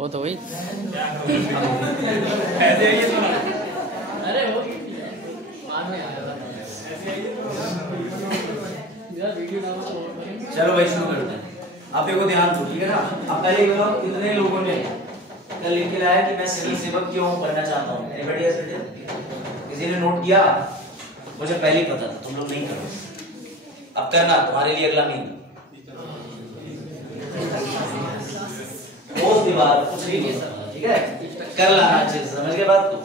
वो तो वही ऐसे ही तो अरे वो बाद में आया था। चलो भाई शुरू करते हैं। आप देखो ध्यान दो, ठीक है ना। अब पहले बताओ कितने लोगों ने कल लिख के लाया कि मैं सिविल सेवक क्यों बनना चाहता हूँ? Anybody has written? किसी ने नोट किया? मुझे पहले ही पता था तुम लोग नहीं करोगे। अब करना तुम्हारे लिए अगला महीना। उस दीवार कुछ नहीं किया, ठीक है, कर लाना अच्छे से, समझ गए बात को।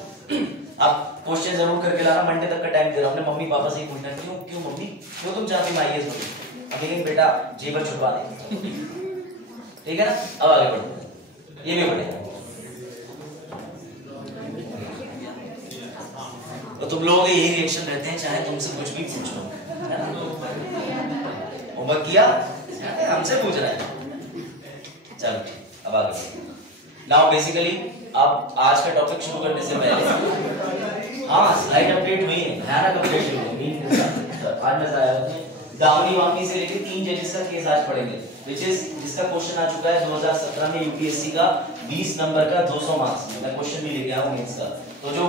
अब क्वेश्चन जरूर करके लाना, मंडे तक का टाइम दे रहा हूँ। मम्मी पापा से ही पूछना क्यों क्यों मम्मी क्यों तुम चाहती हो आईएएस बनो? लेकिन बेटा जेवर छुपा दे, ठीक है ना। अब आगे बढ़ो, ये भी बढ़ेगा। तो तुम लोगों के यही रिएक्शन रहते हैं चाहे तुमसे कुछ भी पूछो, है ना। होमवर्क किया? हमसे पूछ रहा है। चलो अब आगे। नाउ बेसिकली अब आज का टॉपिक शुरू करने से पहले, हाँ स्लाइड अपडेट हुई है, भयानक अपडेट हुई है। आज मजा आया। दावनी वामनी से लेके 3 जजेस का केस आज पढ़ेंगे, जिसका क्वेश्चन आ चुका है 2017 में यूपीएससी का 20 नंबर का 200 मार्क्स में। मैं क्वेश्चन भी लेके आया हूं मेंस का। तो जो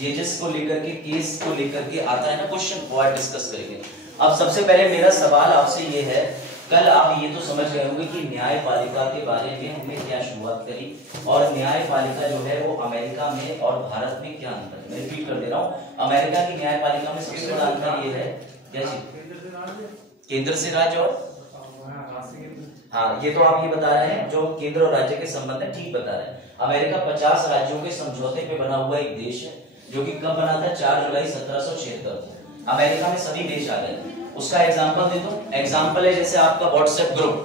जजेस को लेकर के, केस को लेकर के आता है ना क्वेश्चन, वो आज डिस्कस करेंगे। अब सबसे पहले मेरा सवाल आपसे ये है, कल आप ये तो समझ गए होंगे कि न्यायपालिका के बारे में हमने क्या शुरुआत करी, और न्यायपालिका जो है वो अमेरिका में और भारत में क्या अंतर है। मैं रिपीट कर दे रहा हूँ, अमेरिका की न्यायपालिका में सबसे बड़ा अंतर ये है, क्या चीज? केंद्र से राज्य और हाँ, ये तो आप ये बता रहे हैं जो केंद्र और राज्य के संबंध है, ठीक बता रहे हैं। अमेरिका 50 राज्यों के समझौते पे बना हुआ एक देश है, जो कि कब बना था? 4 जुलाई 1776 को। अमेरिका में सभी देश आ गए। उसका एग्जांपल दे दो। एग्जांपल है जैसे आपका व्हाट्सएप ग्रुप,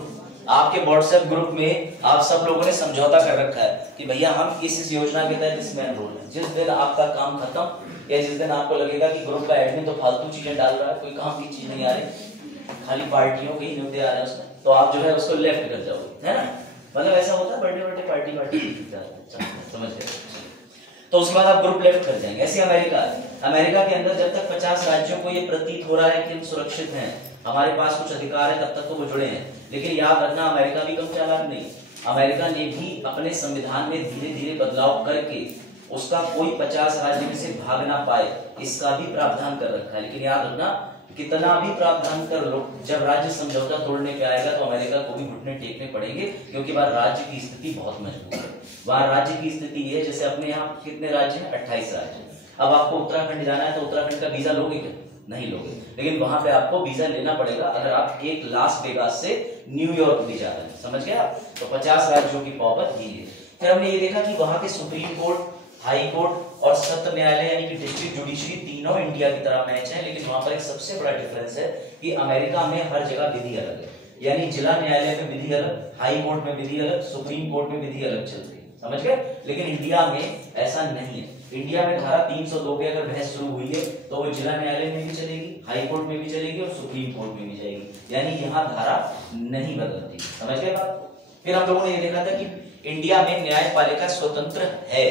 आपके व्हाट्सएप ग्रुप में आप सब लोगों ने समझौता कर रखा है कि भैया हम इस योजना के तहत इसमें एनरोल हैं। जिस दिन आपका काम खत्म या जिस दिन आपको लगेगा कि ग्रुप का एडमिन तो फालतू चीजें डाल रहा है, कोई काम की चीज नहीं आ रही, खाली पार्टियों के ही न्यूज़ आ रहे हैं उसमें, तो आप जो है उसको लेफ्ट कर जाओगे, है ना। मतलब ऐसा होता है, बर्थडे पार्टी समझ गए। तो उसके बाद आप ग्रुप लेफ्ट कर जाएंगे। ऐसे अमेरिका के अंदर जब तक 50 राज्यों को ये प्रतीत हो रहा है कि हम सुरक्षित हैं, हमारे पास कुछ अधिकार है, तब तक तो वो जुड़े हैं। लेकिन याद रखना, अमेरिका भी कम चालाक नहीं। अमेरिका ने भी अपने संविधान में धीरे धीरे बदलाव करके उसका कोई 50 राज्य में से भाग ना पाए, इसका भी प्रावधान कर रखा है। लेकिन याद रखना, कितना भी प्रावधान कर लो, जब राज्य समझौता तोड़ने पे आएगा तो अमेरिका को भी घुटने टेकने पड़ेंगे, क्योंकि वहां राज्य की स्थिति बहुत मजबूत है। वहां राज्य की स्थिति है, जैसे अपने यहाँ कितने राज्य हैं? 28 राज्य। अब आपको उत्तराखंड जाना है तो उत्तराखंड का वीजा लोगे क्या? नहीं लोगे। लेकिन वहां पे आपको वीजा लेना पड़ेगा अगर आप एक लास वेगास से न्यूयॉर्क भी जा रहे हैं, समझ गए आप। तो 50 राज्यों की पावर ये है। फिर हमने ये देखा कि वहां के सुप्रीम कोर्ट, हाई कोर्ट और सत्र न्यायालय यानी कि डिस्ट्रिक्ट जुडिशरी तीनों इंडिया की तरह मैच है। लेकिन वहां पर एक सबसे बड़ा डिफरेंस है कि अमेरिका में हर जगह विधि अलग है, यानी जिला न्यायालय में विधि अलग, हाई कोर्ट में विधि अलग, सुप्रीम कोर्ट में विधि अलग चलती है, समझ गए। लेकिन इंडिया में ऐसा नहीं है। इंडिया में धारा 302 पे अगर बहस शुरू हुई है तो वो जिला न्यायालय में भी चलेगी, हाई कोर्ट में भी चलेगी और सुप्रीम कोर्ट में भी जाएगी, यानी यहाँ धारा नहीं बदलती, समझ गए बात। फिर हम लोगों ने ये देखा था कि इंडिया में न्यायपालिका स्वतंत्र है।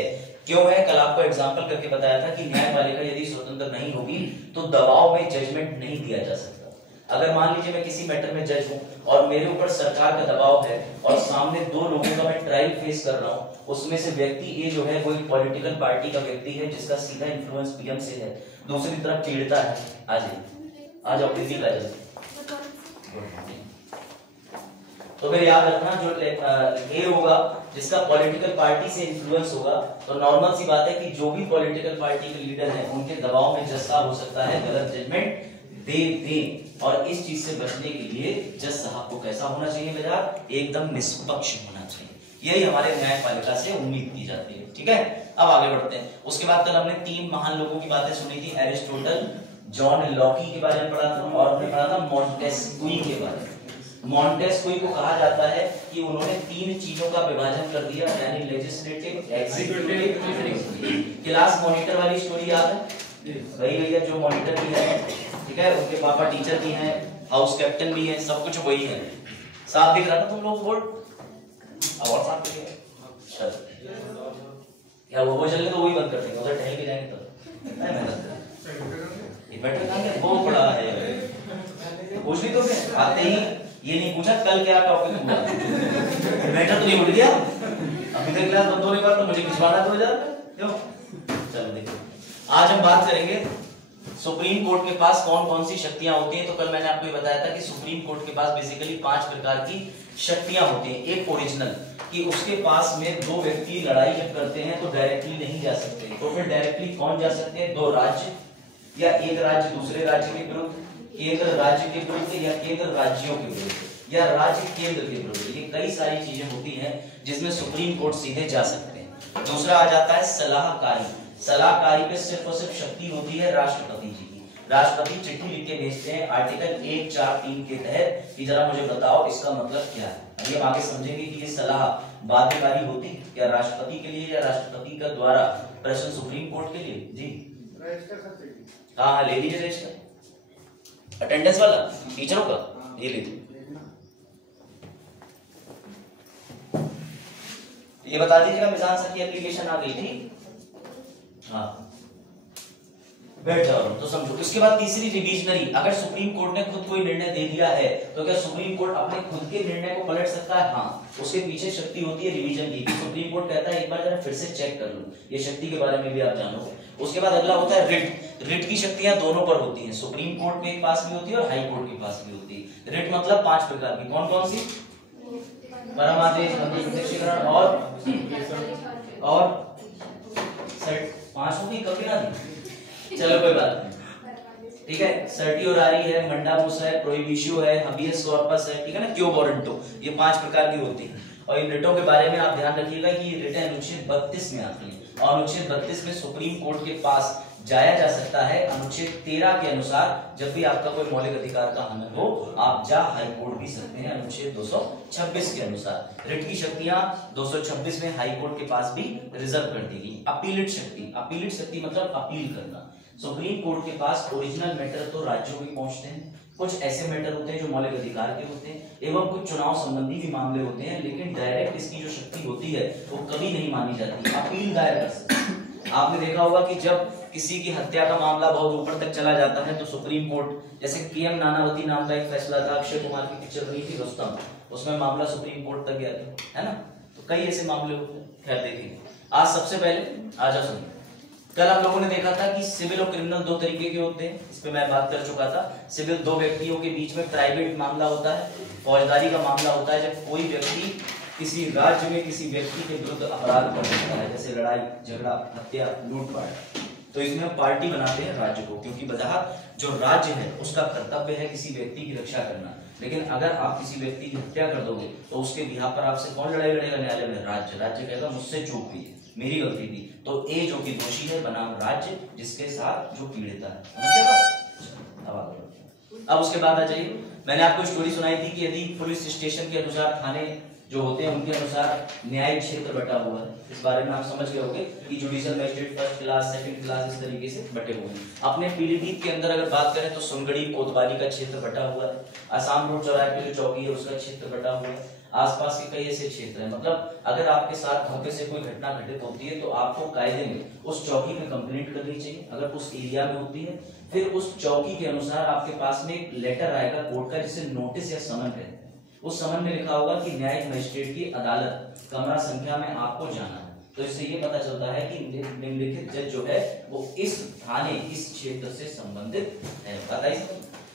क्यों है? कल आपको एग्जाम्पल करके बताया था कि न्यायपालिका यदि स्वतंत्र नहीं होगी तो दबाव में जजमेंट नहीं दिया जा सकता। अगर मान लीजिए मैं किसी मैटर में जज हूं और मेरे ऊपर सरकार का दबाव है और सामने 2 लोगों का मैं ट्रायल फेस कर रहा हूं, उसमें से व्यक्ति ए जो है वो एक पॉलिटिकल पार्टी का व्यक्ति है जिसका सीधा इन्फ्लुएंस पीएम से है, दूसरी तरफ पीड़िता है। आ जाओ प्रीति का जज। तो फिर याद रखना, जो ए होगा जिसका पॉलिटिकल पार्टी से इन्फ्लुएंस होगा, तो नॉर्मल सी बात है कि जो भी पॉलिटिकल पार्टी के लीडर हैं उनके दबाव में जज साहब हो सकता है गलत जजमेंट दे। और इस चीज से बचने के लिए जज साहब को कैसा होना चाहिए बेटा? एकदम निष्पक्ष होना चाहिए। यही हमारे न्यायपालिका से उम्मीद की जाती है, ठीक है। अब आगे बढ़ते हैं। उसके बाद कल हमने 3 महान लोगों की बातें सुनी थी, एरिस्टोटल, जॉन लॉकी के बारे में पढ़ा था और हमने पढ़ा था मॉन्टेस्क्यू के बारे में। मॉन्टेस्क्यू को कहा जाता है कि उन्होंने 3 चीजों का विभाजन कर दिया, यानी लेजिस्लेटिव, एग्जीक्यूटिव। क्लास मॉनिटर वाली स्टोरी याद है? वही भैया जो मॉनिटर भी है, ठीक है, उनके पापा टीचर भी हैं, हाउस कैप्टन भी हैं, सब कुछ वही है। साफ दिख रहा था तुम लोग बोर्ड? अब और साफ दिख रहा है? क्या वो चल तो वही बंद कर देंगे, उधर टहल के जाएंगे तो इन्वर्टर कहाँ गया? वो पड़ा है। पूछ ली तो फिर आते ही ये नहीं पूछा कल क्या टॉपिक हुआ, इन्वर्टर तो नहीं उठ गया। अभी तक क्लास बंद होने के बाद तो मुझे खिंचवाना 2000 क्यों? चलो देखो, आज हम बात करेंगे सुप्रीम कोर्ट के पास कौन कौन सी शक्तियां होती हैं। तो कल मैंने आपको ये बताया था कि सुप्रीम कोर्ट के पास बेसिकली 5 प्रकार की शक्तियां होती हैं। एक ओरिजिनल, कि उसके पास में दो व्यक्ति लड़ाई जब करते हैं तो डायरेक्टली नहीं जा सकते, तो फिर डायरेक्टली कौन जा सकते हैं? दो राज्य, या एक राज्य दूसरे राज्य के विरुद्ध, केंद्र राज्य के विरुद्ध, या केंद्र राज्यों के विरुद्ध, या राज्य केंद्र के विरुद्ध। ये कई सारी चीजें होती हैं जिसमें सुप्रीम कोर्ट सीधे जा सकते हैं। दूसरा आ जाता है सलाहकारी। सलाहकारी पे सिर्फ और सिर्फ शक्ति होती है राष्ट्रपति जी की। राष्ट्रपति चिट्ठी लिख के भेजते हैं आर्टिकल 143 के तहत कि जरा मुझे बताओ इसका मतलब क्या है। अभी हम आगे समझेंगे कि ये सलाह बाध्यकारी होती है क्या राष्ट्रपति के लिए, या राष्ट्रपति का द्वारा प्रश्न सुप्रीम कोर्ट के लिए। जी हाँ, ले लीजिए रजिस्टर, अटेंडेंस वाला टीचरों का ये लीजिए। ये बता दीजिएगा मिजान सर की एप्लीकेशन आ गई थी। हाँ, बैठ जाओ तो समझो। इसके बाद तीसरी रिविजनरी। अगर सुप्रीम कोर्ट ने खुद कोई निर्णय दे दिया है तो क्या सुप्रीम कोर्ट अपने खुद के निर्णय को पलट सकता है? हाँ, उसके पीछे शक्ति होती है रिवीजन की। सुप्रीम कोर्ट कहता है एक बार जरा फिर से चेक कर लो, ये शक्ति के बारे में भी आप जानोगे। उसके बाद अगला होता है रिट। रिट की शक्तियां दोनों पर होती हैं, सुप्रीम कोर्ट के पास भी होती है और हाई कोर्ट के पास भी होती है। रिट मतलब 5 प्रकार की। कौन कौन सी? परम आदेश, प्रत्यक्षीकरण और सेट। 5 होगी, कभी ना दी, चलो कोई बात नहीं, ठीक है। सर्टियोरारी है, मंडामुस है, प्रोहिबिशियो है, हबियस कॉर्पस है, ठीक है ना, क्यो वारंटो। ये 5 प्रकार की होती है। और इन रिटों के बारे में आप ध्यान रखिएगा कि ये रिटें अनुच्छेद 32 में आती है, और अनुच्छेद 32 में सुप्रीम कोर्ट के पास जाया जा सकता है। अनुच्छेद 13 के अनुसार जब भी आपका कोई मौलिक अधिकार का हनन हो, आप जा हाई कोर्ट भी सकते हैं, अनुच्छेद 226 के अनुसार। रिट की शक्तियां 226 में हाई कोर्ट के पास भी रिजर्व कर दी गई। अपीलिट शक्ति। अपीलिट शक्ति मतलब अपील करना। सुप्रीम कोर्ट के पास ओरिजिनल मैटर तो राज्यों में पहुंचते हैं, कुछ ऐसे मैटर होते हैं जो मौलिक अधिकार के होते हैं, एवं कुछ चुनाव संबंधी भी मामले होते हैं, लेकिन डायरेक्ट इसकी जो शक्ति होती है वो कभी नहीं मानी जाती। अपील दायर कर सकते हैं। आपने देखा होगा कि जब किसी की हत्या का मामला बहुत ऊपर तक चला जाता है तो सुप्रीम कोर्ट, जैसे केएम नानावती नाम का एक फैसला था, अक्षय कुमार की पिक्चर बनी थी रुस्तम, उसमें मामला सुप्रीम कोर्ट तक गया था, है ना। तो कई ऐसे मामले होते हैं। खैर देखिए, आज सबसे पहले आ जाओ सुनिए। कल हम लोगों ने देखा था कि सिविल और क्रिमिनल 2 तरीके के होते हैं, इस पे मैं बात कर चुका था। सिविल 2 व्यक्तियों के बीच में प्राइवेट मामला होता है, फौजदारी का मामला होता है जब कोई व्यक्ति किसी राज्य में किसी व्यक्ति के विरुद्ध अपराध कर सकता है, जैसे लड़ाई झगड़ा, हत्या, लूटपाट। तो इसमें हम पार्टी बनाते हैं राज्य को, क्योंकि वजह जो राज्य है उसका कर्तव्य है किसी व्यक्ति की रक्षा करना। लेकिन अगर आप किसी व्यक्ति की हत्या कर दोगे तो उसके बिहाफ पर आपसे कौन लड़ाई लड़ेगा न्यायालय में? राज्य। राज्य कहेगा मुझसे चूक हुई, मेरी गलती थी। तो ए जो कि दोषी है बनाम राज्य, जिसके साथ जो पीड़ित है। अब उसके बाद आ जाइए, मैंने आपको स्टोरी सुनाई थी कि यदि पुलिस स्टेशन के अनुसार थाने जो होते हैं उनके अनुसार न्यायिक क्षेत्र बटा हुआ है। इस बारे में आप समझ गए होंगे कि judicial magistrate first class, second class, इस तरीके से बटे हुए हैं। अपने पीलीभीत के अंदर अगर बात करें तो सुनगढ़ी कोतवाली का क्षेत्र बटा हुआ है। आसाम रोड चौराहे पे जो चौकी है उसका क्षेत्र बटा हुआ है। आसपास के कई ऐसे क्षेत्र हैं। मतलब अगर आपके साथ धोखे से कोई घटना घटित होती है तो आपको कायदे में उस चौकी में कंप्लेंट करनी चाहिए, अगर उस एरिया में होती है। फिर उस चौकी के अनुसार आपके पास में एक लेटर आएगा कोर्ट का, जिसे नोटिस या समन कहते हैं। उस समन में लिखा होगा कि न्यायिक मजिस्ट्रेट की अदालत कमरा संख्या में आपको जाना है। तो इससे ये पता चलता है कि निम्नलिखित जज जो है वो इस थाने, इस क्षेत्र से संबंधित है। बताइए,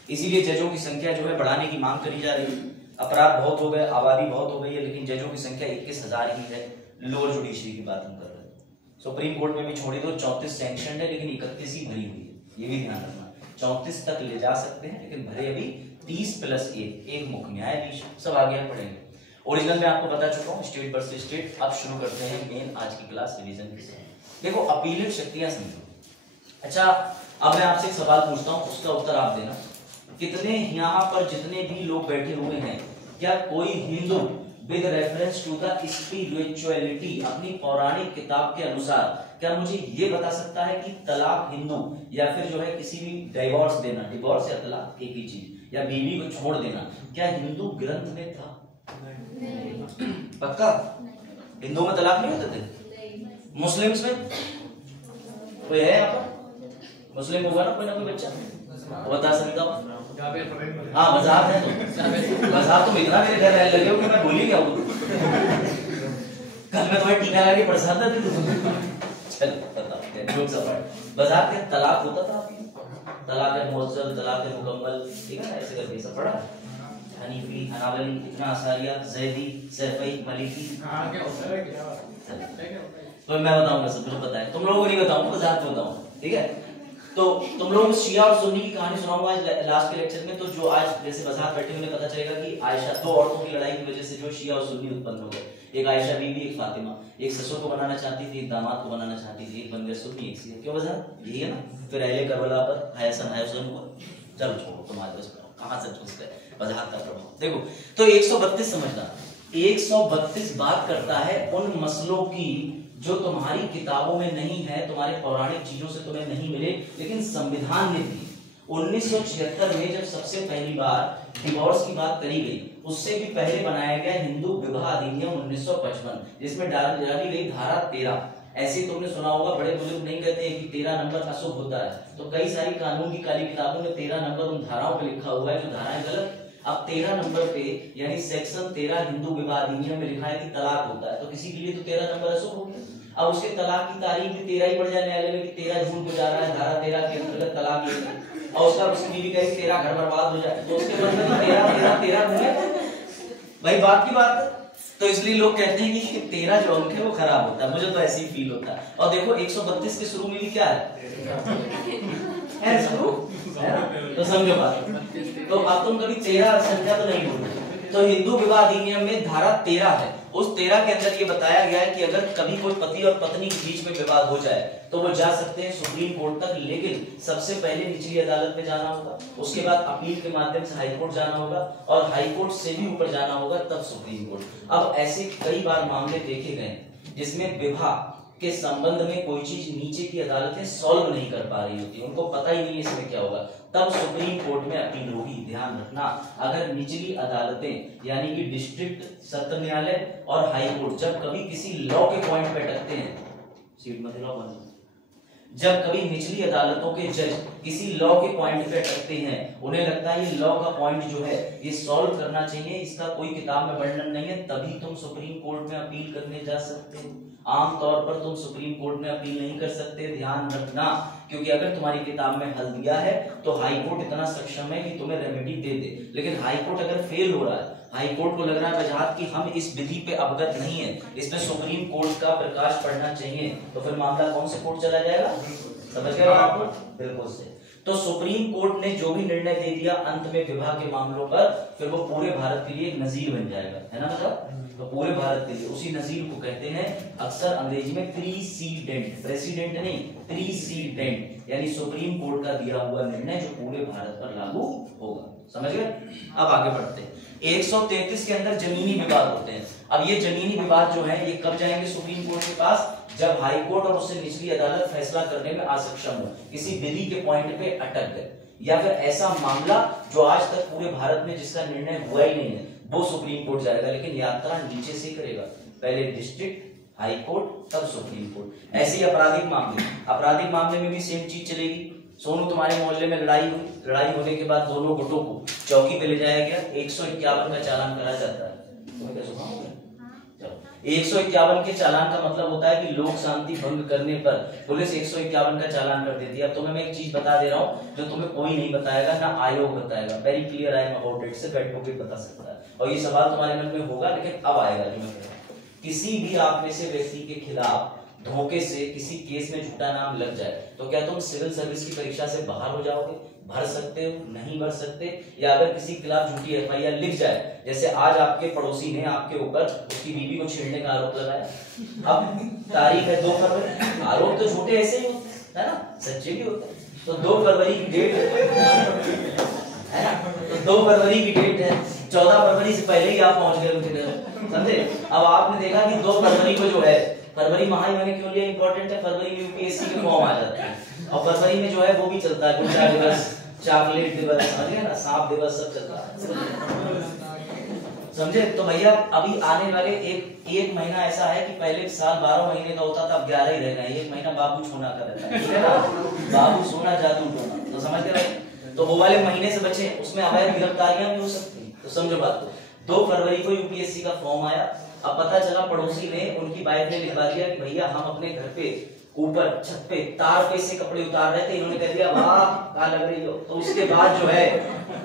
इसीलिए जजों की संख्या जो है बढ़ाने की मांग करी जा रही है। अपराध बहुत हो गए, आबादी बहुत हो गई है, लेकिन जजों की संख्या 21,000 ही है। लोअर जुडिशरी की बात हम कर रहे हैं। सुप्रीम कोर्ट में भी छोड़ी दो, 34 सैंक्शन है, लेकिन 31 ही भरी हुई है। ये भी ध्यान रखना, 34 तक ले जा सकते हैं, लेकिन भरे अभी 30+1, एक मुख्य न्यायाधीश। सब आगे हम पढ़ेंगे। ओरिजिनल में आपको बता चुका हूँ, स्टेट वर्सेस स्टेट। अब शुरू करते हैं मेन आज की क्लास रिवीजन के साथ। देखो, अपीलेट शक्तियां समझो। अच्छा, अब मैं आपसे एक सवाल पूछता हूँ, उसका उत्तर आप देना। कितने यहाँ पर जितने भी लोग बैठे हुए हैं, क्या कोई Hindu with reference to the spirituality अपनी पौराणिक किताब के अनुसार क्या मुझे ये बता सकता है कि तलाक हिंदू या फिर जो है किसी भी डिवोर्स देना, डिवोर्स या तलाक एक ही चीज, या बीवी को छोड़ देना, क्या हिंदू ग्रंथ में था? पक्का? हिंदू में तलाक नहीं होते थे? मुस्लिम्स में कोई है यहाँ पर? मुस्लिम होगा ना कोई बच्चा, बता सकता हूँ। हाँ, मजाक है तो मजाक, तुम इतना मेरे घर रहने लगे हो कि मैं भूल ही गया हूँ। कल मैं तुम्हें टीका लगा के पढ़ाता था चलो बताओ जोक सा बाजार के तलाक होता था आपके, तलाक है मुअज्जल, तलाक है मुकम्मल, ठीक है ना, ऐसे करके सब पढ़ा। हनीफी, हनाबली, इब्न असारिया, ज़ैदी, सैफई, मलिकी। हां क्या होता है, क्या होता है? तो मैं बताऊंगा, सब मुझे पता है, तुम लोगों को नहीं बताऊंगा, वजाहत में बताऊंगा, ठीक है। तो तुम लोगों को शिया और सुन्नी की कहानी सुनाऊंगा आज लास्ट के लेक्चर में। तो जो आज जैसे वजाहत बैठे हुए पता चलेगा कि आयशा, दो औरतों की लड़ाई की वजह से जो शिया और सुन्नी उत्पन्न हो गए, एक आयशा बीबी, एक फातिमा, एक ससुर को बनाना चाहती थी, एक दामाद को बनाना चाहती थी, एक बन गया सुन्नी, एक शिया। क्यों वजह यही है ना। फिर अहले करबला पर हसन हुआ। चलो छोड़ो, तुम्हारे पास कहां से पूछ गए वजाहत का प्रभाव। देखो तो 132 समझना, 132 बात करता है उन मसलों की जो तुम्हारी किताबों में नहीं है, तुम्हारे पौराणिक चीजों से तुम्हें नहीं मिले, लेकिन संविधान ने दी। 1976 में जब सबसे पहली बार डिवोर्स की बात करी गई, उससे भी पहले बनाया गया हिंदू विवाह अधिनियम 1955, जिसमें डाली गई धारा 13। ऐसे तुमने सुना होगा, बड़े बुजुर्ग नहीं कहते हैं कि 13 नंबर अशुभ होता है, तो कई सारी कानून की काली किताबों में 13 नंबर उन धाराओं पे लिखा हुआ है जो धाराएं गलत। अब 13 नंबर पे यानी सेक्शन 13 हिंदू विवाह अधिनियम में लिखा है कि तलाक होता है, तो किसी के लिए तो 13 नंबर अशुभ हो गया। अब उसके तलाक की तारीख भी 13 ही पड़ जाए न्यायालय में कि 13 जून को जा रहा है, धारा 13 के अंतर्गत तलाक लेना, और उसका उसकी बीवी कहे 13 घर बर्बाद हो जाए, तो उसके बदले में 13 होंगे भाई, बात की बात। तो इसलिए लोग कहते हैं कि 13 जो अंक है वो खराब होता है, मुझे तो ऐसे ही फील होता है। और देखो 132 के शुरू में भी क्या है शुरू, तो समझो बात। तो अब तुम कभी 13 संख्या तो नहीं बोलोगे। तो हिंदू विवाह अधिनियम में धारा 13 है, उस 13 के अंदर ये बताया गया है कि अगर कभी कोई पति और पत्नी के बीच में विवाद हो जाए तो वो जा सकते हैं सुप्रीम कोर्ट तक, लेकिन सबसे पहले निचली अदालत में जाना होगा, उसके बाद अपील के माध्यम से हाई कोर्ट जाना होगा, और हाई कोर्ट से भी ऊपर जाना होगा, तब सुप्रीम कोर्ट। अब ऐसे कई बार मामले देखे गए जिसमें विवाह के संबंध में कोई चीज नीचे की अदालतें सॉल्व नहीं कर पा रही होती, उनको पता ही नहीं इसमें क्या होगा, तब सुप्रीम कोर्ट में अपील होगी। ध्यान रखना, अगर निचली अदालतें यानी कि डिस्ट्रिक्ट सत्र न्यायालय और हाई कोर्ट जब कभी किसी लॉ के पॉइंट पे अटकते हैं, सीट मत लॉ बंद, जब कभी निचली अदालतों के जज किसी लॉ के पॉइंट पे अटकते हैं, उन्हें लगता है ये लॉ का पॉइंट जो है ये सॉल्व करना चाहिए, इसका कोई किताब में वर्णन नहीं है, तभी तुम सुप्रीम कोर्ट में अपील करने जा सकते हो। आमतौर पर तुम सुप्रीम कोर्ट में अपील नहीं कर सकते, ध्यान रखना, क्योंकि अगर तुम्हारी किताब में हल दिया है तो हाई कोर्ट इतना सक्षम है कि तुम्हें रेमेडी दे दे, लेकिन हाई कोर्ट अगर फेल हो रहा है, हाई कोर्ट को लग रहा है वजाहत कि हम इस विधि पे अवगत नहीं है, इसमें सुप्रीम कोर्ट का प्रकाश पड़ना चाहिए, तो फिर मामला कौन से कोर्ट चला जाएगा, समझ गए आपको, बिल्कुल से। तो सुप्रीम कोर्ट ने जो भी निर्णय दे दिया अंत में विवाह के मामलों पर, फिर वो पूरे भारत के लिए एक नजीर बन जाएगा, है ना मतलब, तो पूरे भारत के लिए उसी नजीर को कहते हैं अक्सर अंग्रेजी में प्रीसीडेंट, प्रेसिडेंट नहीं, प्रीसीडेंट, यानी सुप्रीम कोर्ट का दिया हुआ निर्णय जो पूरे भारत पर लागू होगा, समझ गए। अब आगे बढ़ते हैं, 133 के अंदर जमीनी विवाद होते हैं। अब ये जमीनी विवाद जो है ये कब जाएंगे सुप्रीम कोर्ट के पास, जब हाई कोर्ट और उससे निचली अदालत फैसला करने में असक्षम हो, किसी विधि के पॉइंट पे अटक गए, या फिर ऐसा मामला जो आज तक पूरे भारत में जिसका निर्णय हुआ ही नहीं है, वो सुप्रीम कोर्ट जाएगा, लेकिन यात्रा नीचे से करेगा, पहले डिस्ट्रिक्ट, हाई कोर्ट, तब सुप्रीम कोर्ट। ऐसे ही आपराधिक मामले, आपराधिक मामले में भी सेम चीज चलेगी। सोनू तुम्हारे मोहल्ले में लड़ाई हुई, लड़ाई होने के बाद दोनों गुटों को चौकी पे ले जाया गया, 151 का चालान करा जाता है, तुम्हें क्या सुना होगा? 151 के चालान का मतलब होता है कि लोक शांति भंग करने पर पुलिस 151 का चालान कर देती है। अब तुम्हें मैं एक चीज बता दे रहा हूँ जो तुम्हें कोई नहीं बताएगा, ना आयोग बताएगा, very clear I am about it, सिर्फ एडवोकेट बता सकता है, और ये सवाल तुम्हारे मन में होगा, लेकिन अब आएगा जो मैं कह रहा हूँ। किसी भी आप में से व्यक्ति के खिलाफ धोखे से किसी केस में झूठा नाम लग जाए तो क्या तुम सिविल सर्विस की परीक्षा से बाहर हो जाओगे? भर सकते हो? नहीं भर सकते। या अगर किसी के खिलाफ झूठी एफआईआर लिख जाए, जैसे आज आपके पड़ोसी ने आपके ऊपर उसकी बीवी को छेड़ने का आरोप लगाया, अब तारीख है 2 फरवरी, आरोप तो झूठे ऐसे ही होते है ना, सच्चे भी होते हैं, तो 2 फरवरी की डेट है ना, तो 2 फरवरी की डेट है, 14 फरवरी से पहले ही आप पहुंच गए उनके घर, समझे। अब आपने देखा कि 2 फरवरी को जो है, फरवरी माह मैंने क्यों लिया इंपॉर्टेंट है, फरवरी में यूपीएससी के फॉर्म आ जाते हैं, और फरवरी में जो है वो भी चलता है, गुच्छा दिवस, चॉकलेट दिवस, समझे ना, सांप दिवस, सब चलता है, समझे। तो भैया अभी आने वाले एक महीना ऐसा है कि पहले साल 12 महीने का होता था, अब 11 ही रह गए, 1 महीना बाबू छूना का रहता है, ठीक है ना, बाबू सोना जादू टोना, तो समझ गए भाई। तो वो वाले महीने से बचे, उसमें अवैध गिरफ्तारियां भी हो सकती है, तो समझो बात को। 2 फरवरी को यूपीएससी का फॉर्म आया, अब पता चला पड़ोसी ने उनकी वाइफ ने लिखवा दिया कि भैया हम अपने घर पे ऊपर छत पे तार पे से कपड़े उतार रहे थे, इन्होंने कह दिया वाह कहाँ लग रही हो। तो उसके बाद जो है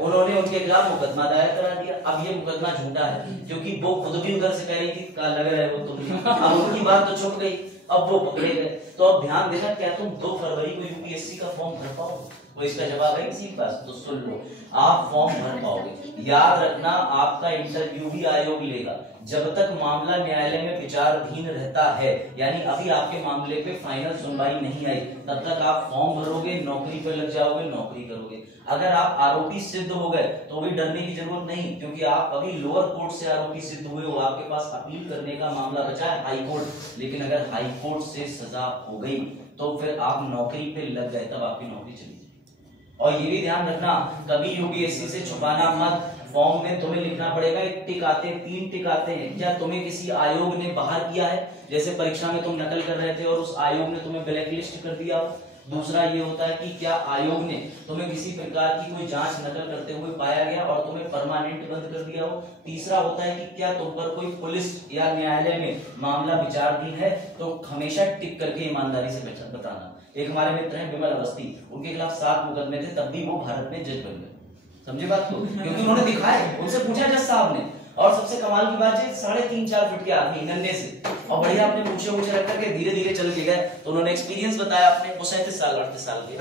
उन्होंने उनके खिलाफ मुकदमा दायर करा दिया। अब ये मुकदमा झूठा है क्योंकि वो खुद भी उधर से कह रही थी कहाँ लग रहा है वो तुम। अब उनकी बात तो छुप गई, अब वो पकड़े गए। तो अब ध्यान देना, क्या तुम 2 फरवरी को यूपीएससी का फॉर्म भर पाओगे? वो इसका जवाब है किसी के पास? तो सुन लो, आप फॉर्म भर पाओगे। याद रखना, आपका इंटरव्यू भी आयोग लेगा जब तक मामला न्यायालय में विचाराधीन रहता है, यानी अभी आपके मामले पे फाइनल सुनवाई नहीं आई, तब तक आप फॉर्म भरोगे, नौकरी पे लग जाओगे, नौकरी करोगे। अगर आप आरोपी सिद्ध हो गए तो भी डरने की जरूरत नहीं, क्योंकि आप अभी लोअर कोर्ट से आरोपी सिद्ध हुए हो, आपके पास अपील करने का मामला बचा है हाई कोर्ट। लेकिन अगर हाई कोर्ट से सजा हो गई तो फिर आप नौकरी पे लग गए, तब आपकी नौकरी चली जाएगी। और ये भी ध्यान रखना, कभी यूपीएससी से छुपाना मत। फॉर्म में तुम्हें लिखना पड़ेगा, 1 टिक आते हैं, 3 टिक आते हैं। क्या तुम्हें किसी आयोग ने बाहर किया है? जैसे परीक्षा में तुम नकल कर रहे थे और उस आयोग ने तुम्हें ब्लैकलिस्ट कर दिया। दूसरा ये होता है कि क्या आयोग ने तुम्हें किसी प्रकार की कोई जांच नकल करते हुए पाया गया और तुम्हें परमानेंट बंद कर दिया हो। तीसरा होता है कि क्या तुम पर कोई पुलिस या न्यायालय में मामला विचाराधीन है। तो हमेशा टिक करके ईमानदारी से बताना। एक हमारे मित्र हैं विमल अवस्थी, उनके खिलाफ 7 मुकदमे थे, तब भी वो भारत में जज बन गए। समझे बात को? क्योंकि उन्होंने दिखाए, उनसे पूछा जज साहब ने। और सबसे कमाल की बात है, 3.5-4 फीट के आदमी नन्हे से, और बढ़िया अपने पूछे मुझे रख करके धीरे धीरे चल के गए। तो उन्होंने एक्सपीरियंस बताया अपने, वो 37 साल 38 साल के।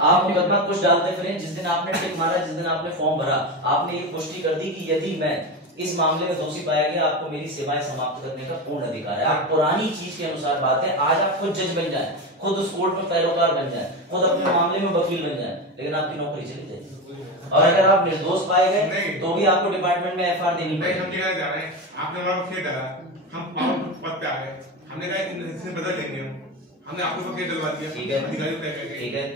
आप मुकदमा कुछ डालते फिरे। जिस दिन आपने टिक मारा, जिस दिन आपने फॉर्म भरा, आपने ये पुष्टि कर दी कि यदि मैं इस मामले में दोषी पाया गया, आपको मेरी सेवाएं समाप्त करने का पूर्ण अधिकार है। आप पुरानी चीज के अनुसार बात है, आज आप खुद जज बन जाए, खुद उस कोर्ट में पैरोकार बन जाए, खुद अपने मामले में वकील बन जाए, लेकिन आपकी नौकरी चली जाएगी। और अगर आप निर्दोष पाए गए तो भी आपको डिपार्टमेंट में एफआईआर देनी पड़ेगी। आपने हमारा फेर डाला, हम पद पे आ गए, हमने कहा कि बदल लेंगे, हमने आपको फेर डलवा दिया। ठीक है।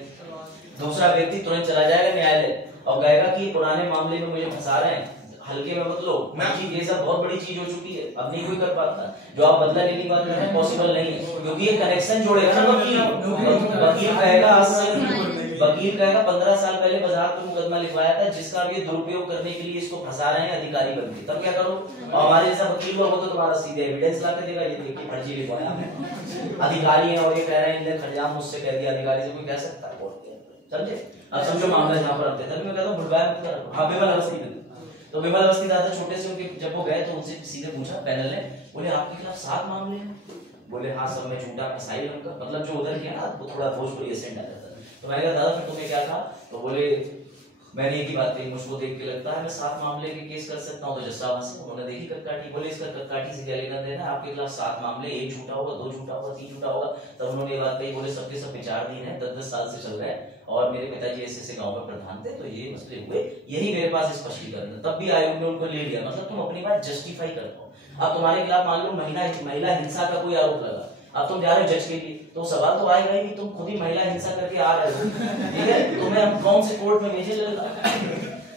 दूसरा व्यक्ति तुरंत चला जाएगा न्यायालय और कहेगा कि पुराने मामले में मुझे फंसा रहे हैं, हल्के में मत लो, ये सब बहुत बड़ी चीज हो चुकी है, अब नहीं कोई कर पाता। जो आप बदला लेने की बात कर रहे हैं पॉसिबल नहीं है, क्योंकि ये कनेक्शन जोड़ेगा ना वकील। वकील कहेगा आज से, वकील कहेगा 15 साल पहले बाजार पर मुकदमा लिखवाया था, जिसका ये दुरुपयोग करने के लिए इसको फंसा रहे हैं अधिकारी बन के, तब क्या करो? और हमारे जैसा वकील हुआ वो तो तुम्हारा सीधे एविडेंस ला के देगा, ये देखिए फर्जी लिखवाया अधिकारी है और ये कह रहे हैं इनने खड़जाम मुझसे कह दिया। अधिकारी से कोई कह सकता है कोर्ट के? समझे? अब समझो मामला जहाँ पर आते थे, मैं कहता हूँ भुलवाया मत करो। हाँ, विमल अवस्थी में, तो विमल अवस्थी दादा छोटे से उनके जब वो गए तो उनसे सीधे पूछा पैनल ने, बोले आपके खिलाफ 7 मामले हैं? बोले हाँ, सब में झूठा फसाई उनका, मतलब जो उधर किया ना वो थोड़ा भोजपुरी एसेंट आ जाता है। तो मैंने कहा दादा फिर तुम्हें क्या था? तो बोले मैंने एक ही बात कही, मुझको देख के लगता है मैं 7 मामले के केस कर सकता हूँ। तो जज साहब से उन्होंने देखी कक्काठी, बोले इसका कक्काठी से क्या लेना देना, आपके खिलाफ 7 मामले, 1 झूठा होगा, 2 झूठा होगा, 3 झूठा होगा। तब उन्होंने ये बात कही, बोले सबके सब विचाराधीन है, 10-10 साल से चल रहे हैं और मेरे पिताजी ऐसे गांव में प्रधान थे, तो ये मसले हुए, यही मेरे पास स्पष्टीकरण। तब भी आयोग ने उनको ले लिया, मतलब तुम अपनी बात जस्टिफाई कर पाओ। अब तुम्हारे खिलाफ मान लो महिला हिंसा का कोई आरोप लगा, अब तुम जा रहे हो जज के लिए, तो सवाल तो आएगा ही कि तुम खुद ही महिला हिंसा करके आ रहे हो, ठीक है, तुम्हें हम कौन से कोर्ट में भेजे लेगा?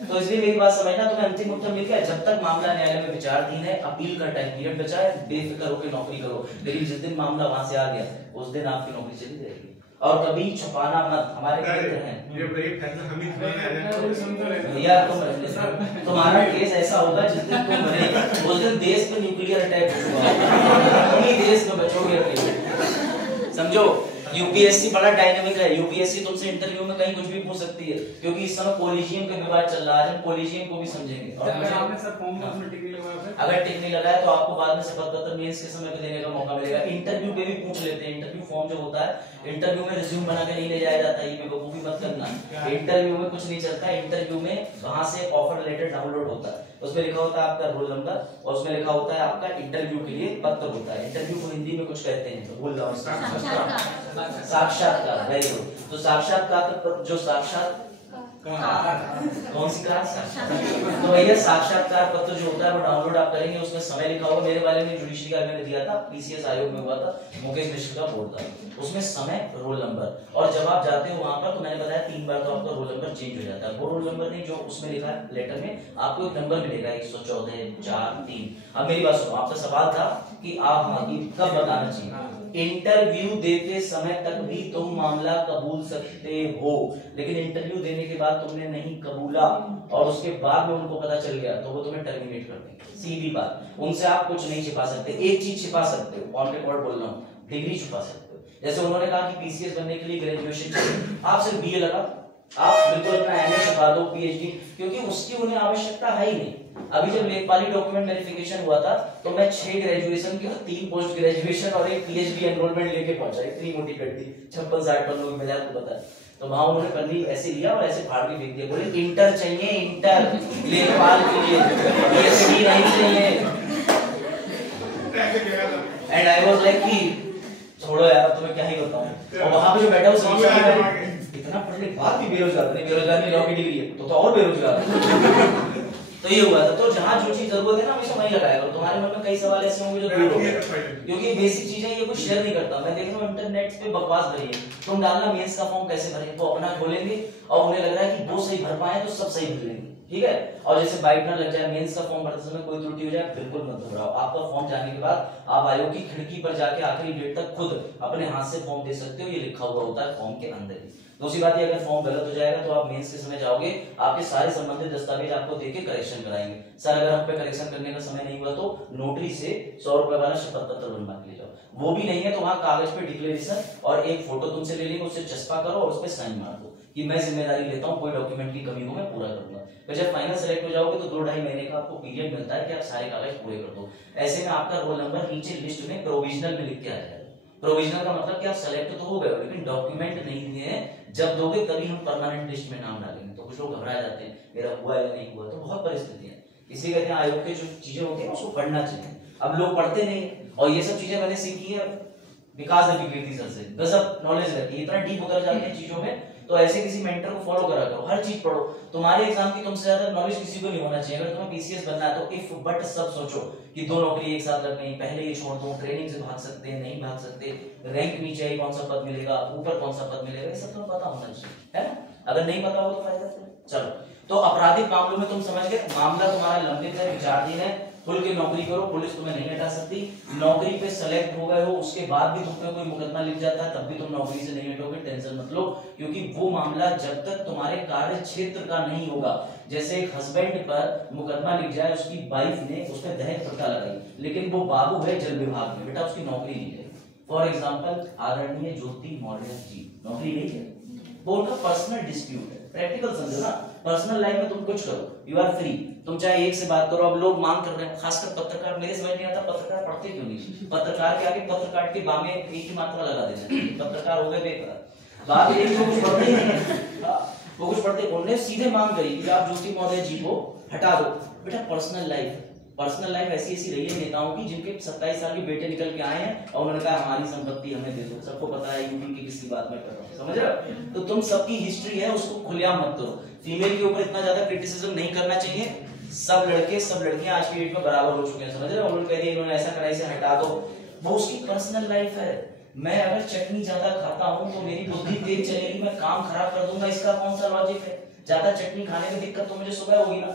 तो इसलिए मेरी बात समझना, तुम्हें अंतिम उत्तर मिल गया, जब तक मामला न्यायालय में विचाराधीन है, अपील का टाइम पीरियड बचा है, बेफिक्र होकर नौकरी करो। लेकिन जिस दिन मामला वहां से आ गया उस दिन आपकी नौकरी चली जाएगी। और कभी छुपाना मत। हमारे मित्र हैं भैया, तुम्हारा केस ऐसा होगा जिस दिन तुम मरे उस दिन देश पे न्यूक्लियर अटैक होगा, उन्हीं देश में बचोगे। समझो, यूपीएससी बड़ा डायनामिक है। यूपीएससी तुमसे इंटरव्यू में कहीं कुछ भी पूछ सकती है, क्योंकि इस समय कोलिजियम का विवाद चल रहा है, हम कोलिजियम को भी समझेंगे। और अगर टिक नहीं लगाया तो आपको बाद में शपथ पत्र मेंस के समय पे देने का मौका मिलेगा। इंटरव्यू पे भी पूछ लेते हैं, इंटरव्यू फॉर्म जो होता है, इंटरव्यू में रिज्यूम बना के नहीं ले जाया जाता है, ये बेवकूफी मत करना। इंटरव्यू में कुछ नहीं चलता है, इंटरव्यू में वहां से ऑफर लेटर डाउनलोड होता है, उसमें लिखा होता है आपका रोल नंबर और उसमें लिखा होता है आपका इंटरव्यू के लिए पत्र होता है। इंटरव्यू को हिंदी में कुछ कहते हैं, तो बोल रहा हूँ साक्षात्कार। Very good. तो साक्षात्कार जो साक्षात कौन सी कार? तो भैया साक्षात्कार पत्र जो होता है वो डाउनलोड आप करेंगे, उसमें समय लिखा होगा। मेरे वाले में जुडिशरी का मैंने दिया था, पीसीएस आयोग में हुआ था, मुकेश मिश्र का बोर्ड था, उसमें समय, रोल नंबर, और जब आप जाते हो वहां पर तो मैंने बताया 3 बार तो आपका रोल नंबर चेंज हो जाता है। वो रोल नंबर नहीं जो उसमें लिखा है लेटर में, आपको एक नंबर मिलेगा 114 4 3। अब मेरी बात सुनो, आपका सवाल था कि आप कब बताना चाहिए। इंटरव्यू देते समय तक भी तुम मामला कबूल सकते हो, लेकिन इंटरव्यू देने के बाद बात तुमने नहीं कबूला और उसके बाद में उनको पता चल गया तो वो तुम्हें टर्मिनेट कर देंगे। सीधी बात, उनसे आप कुछ नहीं छिपा सकते। एक चीज छिपा सकते हो, ऑन रिकॉर्ड बोल रहा हूँ, डिग्री छुपा सकते हो। जैसे उन्होंने कहा कि पीसीएस बनने के लिए ग्रेजुएशन चाहिए, आप सिर्फ बीए लगा, आप बिल्कुल अपना एमए छुपा दो, पीएचडी, क्योंकि उसकी उन्हें आवश्यकता है ही नहीं। अभी जब लेखपाली डॉक्यूमेंट वेरिफिकेशन हुआ था तो मैं 6 ग्रेजुएशन की, 3 पोस्ट ग्रेजुएशन और 1 पीएचडी एनरोलमेंट लेके पहुंचा। इतनी मोटी कट्टी 56-60 पन्नों की, मैं आपको पता है। तो वहां उन्होंने पन्नी ऐसे लिया और ऐसे फाड़ के फेंक दिया, बोले इंटर चाहिए, इंटर लेखपाल के लिए, पीएचडी नहीं चाहिए। एंड आई वाज लाइक कि छोड़ो यार, तुम्हें क्या ही बताऊं। और वहां पे जो बैठा हूं इतना पढ़ने के बाद भी बेरोजगार, नहीं बेरोजगार नहीं, लॉ की डिग्री है तो और बेरोजगार। तो ये हुआ था। तो जहां जो चीज जरूरत है ना हमेशा वहीं लगाया करो। तुम्हारे मन में कई सवाल ऐसे होंगे जो दूर हो गए, क्योंकि बेसिक चीजें ये कुछ शेयर नहीं करता। मैं देख रहा हूँ इंटरनेट पे बकवास भरी है। तुम डालना मेंस का फॉर्म कैसे भरें, वो अपना खोलेंगे और उन्हें लग रहा है कि वो सही भर पाए तो सब सही भर लेंगे, ठीक है। और जैसे बाइट ना लग जाए, मेंस का फॉर्म भरते समय कोई त्रुटि हो जाए, बिल्कुल मत घबराओ। आपका फॉर्म जाने के बाद आप आयोग की खिड़की पर जाके आखिरी डेट तक खुद अपने हाथ से फॉर्म दे सकते हो, ये लिखा हुआ होता है फॉर्म के अंदर ही। दूसरी बात ये, अगर फॉर्म गलत हो जाएगा तो आप मेंस के समय जाओगे, आपके सारे संबंधित दस्तावेज आपको देके करेक्शन कराएंगे। सर अगर हम पे करेक्शन करने का समय नहीं हुआ तो नोटरी से 100 रुपए वाला शपथ पत्र बनवा के ले जाओ। वो भी नहीं है तो वहां कागज पे डिक्लेरेशन और एक फोटो तुमसे ले लेंगे, उससे चस्पा करो और उस पर साइन मार दो कि मैं जिम्मेदारी लेता हूँ, कोई डॉक्यूमेंट की कमी हो मैं पूरा करूंगा। फिर जब फाइनल सेलेक्ट हो जाओगे तो 2-2.5 महीने का आपको पीरियड मिलता है कि आप सारे कागज पूरे कर दो। ऐसे में आपका रोल नंबर नीचे लिस्ट में प्रोविजनल में लिख के आ जाएगा। प्रोविजनल का मतलब कि आप सेलेक्ट तो हो गए लेकिन डॉक्यूमेंट नहीं दिए, जब दोगे तभी हम परमानेंट लिस्ट में नाम डालेंगे। तो कुछ लोग घबरा जाते हैं मेरा हुआ या नहीं हुआ, तो बहुत परिस्थिति है। इसी कहते हैं आयोग के जो चीजें होती है उसको पढ़ना चाहिए। अब लोग पढ़ते नहीं, और ये सब चीजें मैंने सीखी है विकास कीर्ति सर से, गजब नॉलेज रहती है, इतना डीप उतर जाते हैं चीजों में। तो ऐसे किसी मेंटर को फॉलो करा करो, हर चीज पढ़ो। तुम्हारे एग्जाम की तुमसे ज्यादा नॉलेज किसी को नहीं होना चाहिए। अगर तुम्हें पीसीएस बनना है तो इफ बट सब सोचो कि 2 नौकरी एक साथ लग गई, पहले ये छोड़ दो, ट्रेनिंग से भाग सकते हैं नहीं भाग सकते, रैंक नीचे आई कौन सा पद मिलेगा, ऊपर कौन सा पद मिलेगा, ये सब तुम्हें पता होना चाहिए, है ना। अगर नहीं पता हो तो फायदा नहीं। चलो, तो आपराधिक मामलों में तुम समझ गए, मामला तुम्हारा लंबित है, विचाराधीन है, खुल के नौकरी करो, पुलिस तुम्हें नहीं हटा सकती। नौकरी पे सेलेक्ट हो गए हो उसके बाद भी तुम पे कोई मुकदमा लिख जाता है तब भी तुम नौकरी से नहीं हटोगे, टेंशन मत लो, क्योंकि वो मामला जब तक तुम्हारे कार्य क्षेत्र का नहीं होगा। जैसे एक हस्बैंड पर मुकदमा लिख जाए, उसकी वाइफ ने उस पर दहेज प्रथा लगाई, लेकिन वो बाबू है जल विभाग में, बेटा उसकी नौकरी नहीं है। फॉर एग्जाम्पल आदरणीय ज्योति मौर्य जी, नौकरी नहीं है, वो उनका पर्सनल डिस्प्यूट है। प्रैक्टिकल समझो ना, पर्सनल लाइफ में तुम कुछ करो, यू आर फ्री, तुम चाहे एक से बात करो। अब लोग मांग कर रहे हैं, खासकर पत्रकार, मेरे समझ नहीं आता पत्रकार पढ़ते क्यों नहीं। पत्रकार के आगे पत्रकार के बामे एक ही मात्रा लगा देना, पत्रकार हो गए बेकार। बात ये कुछ पढ़ते ही नहीं है, वो कुछ पढ़ते, उन्होंने सीधे मांग करी कि आप ज्योति मौर्य जी को हटा दो। बेटा पर्सनल लाइफ ऐसी रही है नेताओं की जिनके 27 साल के बेटे निकल के आए हैं और उन्होंने कहा हमारी संपत्ति हमें दे दो। सबको पता है यूपी की किसकी बात मैं कर रहा हूँ, समझ रहे हो। तो तुम सबकी हिस्ट्री है, उसको खुलेआम मत करो। फीमेल के ऊपर इतना ज्यादा क्रिटिसिज्म नहीं करना चाहिए। सब लड़के सब लड़कियां आज की डेट में बराबर हो चुके हैं, समझ रहे हो। उन्होंने कह दिया इन्होंने ऐसा करा, इसे हटा दो, वो उसकी पर्सनल लाइफ है। मैं अगर चटनी ज्यादा खाता हूँ तो मेरी बुद्धि तेज चलेगी, मैं काम खराब कर दूंगा, इसका कौन सा लॉजिक है। ज्यादा चटनी खाने में दिक्कत तो मुझे सुबह होगी ना,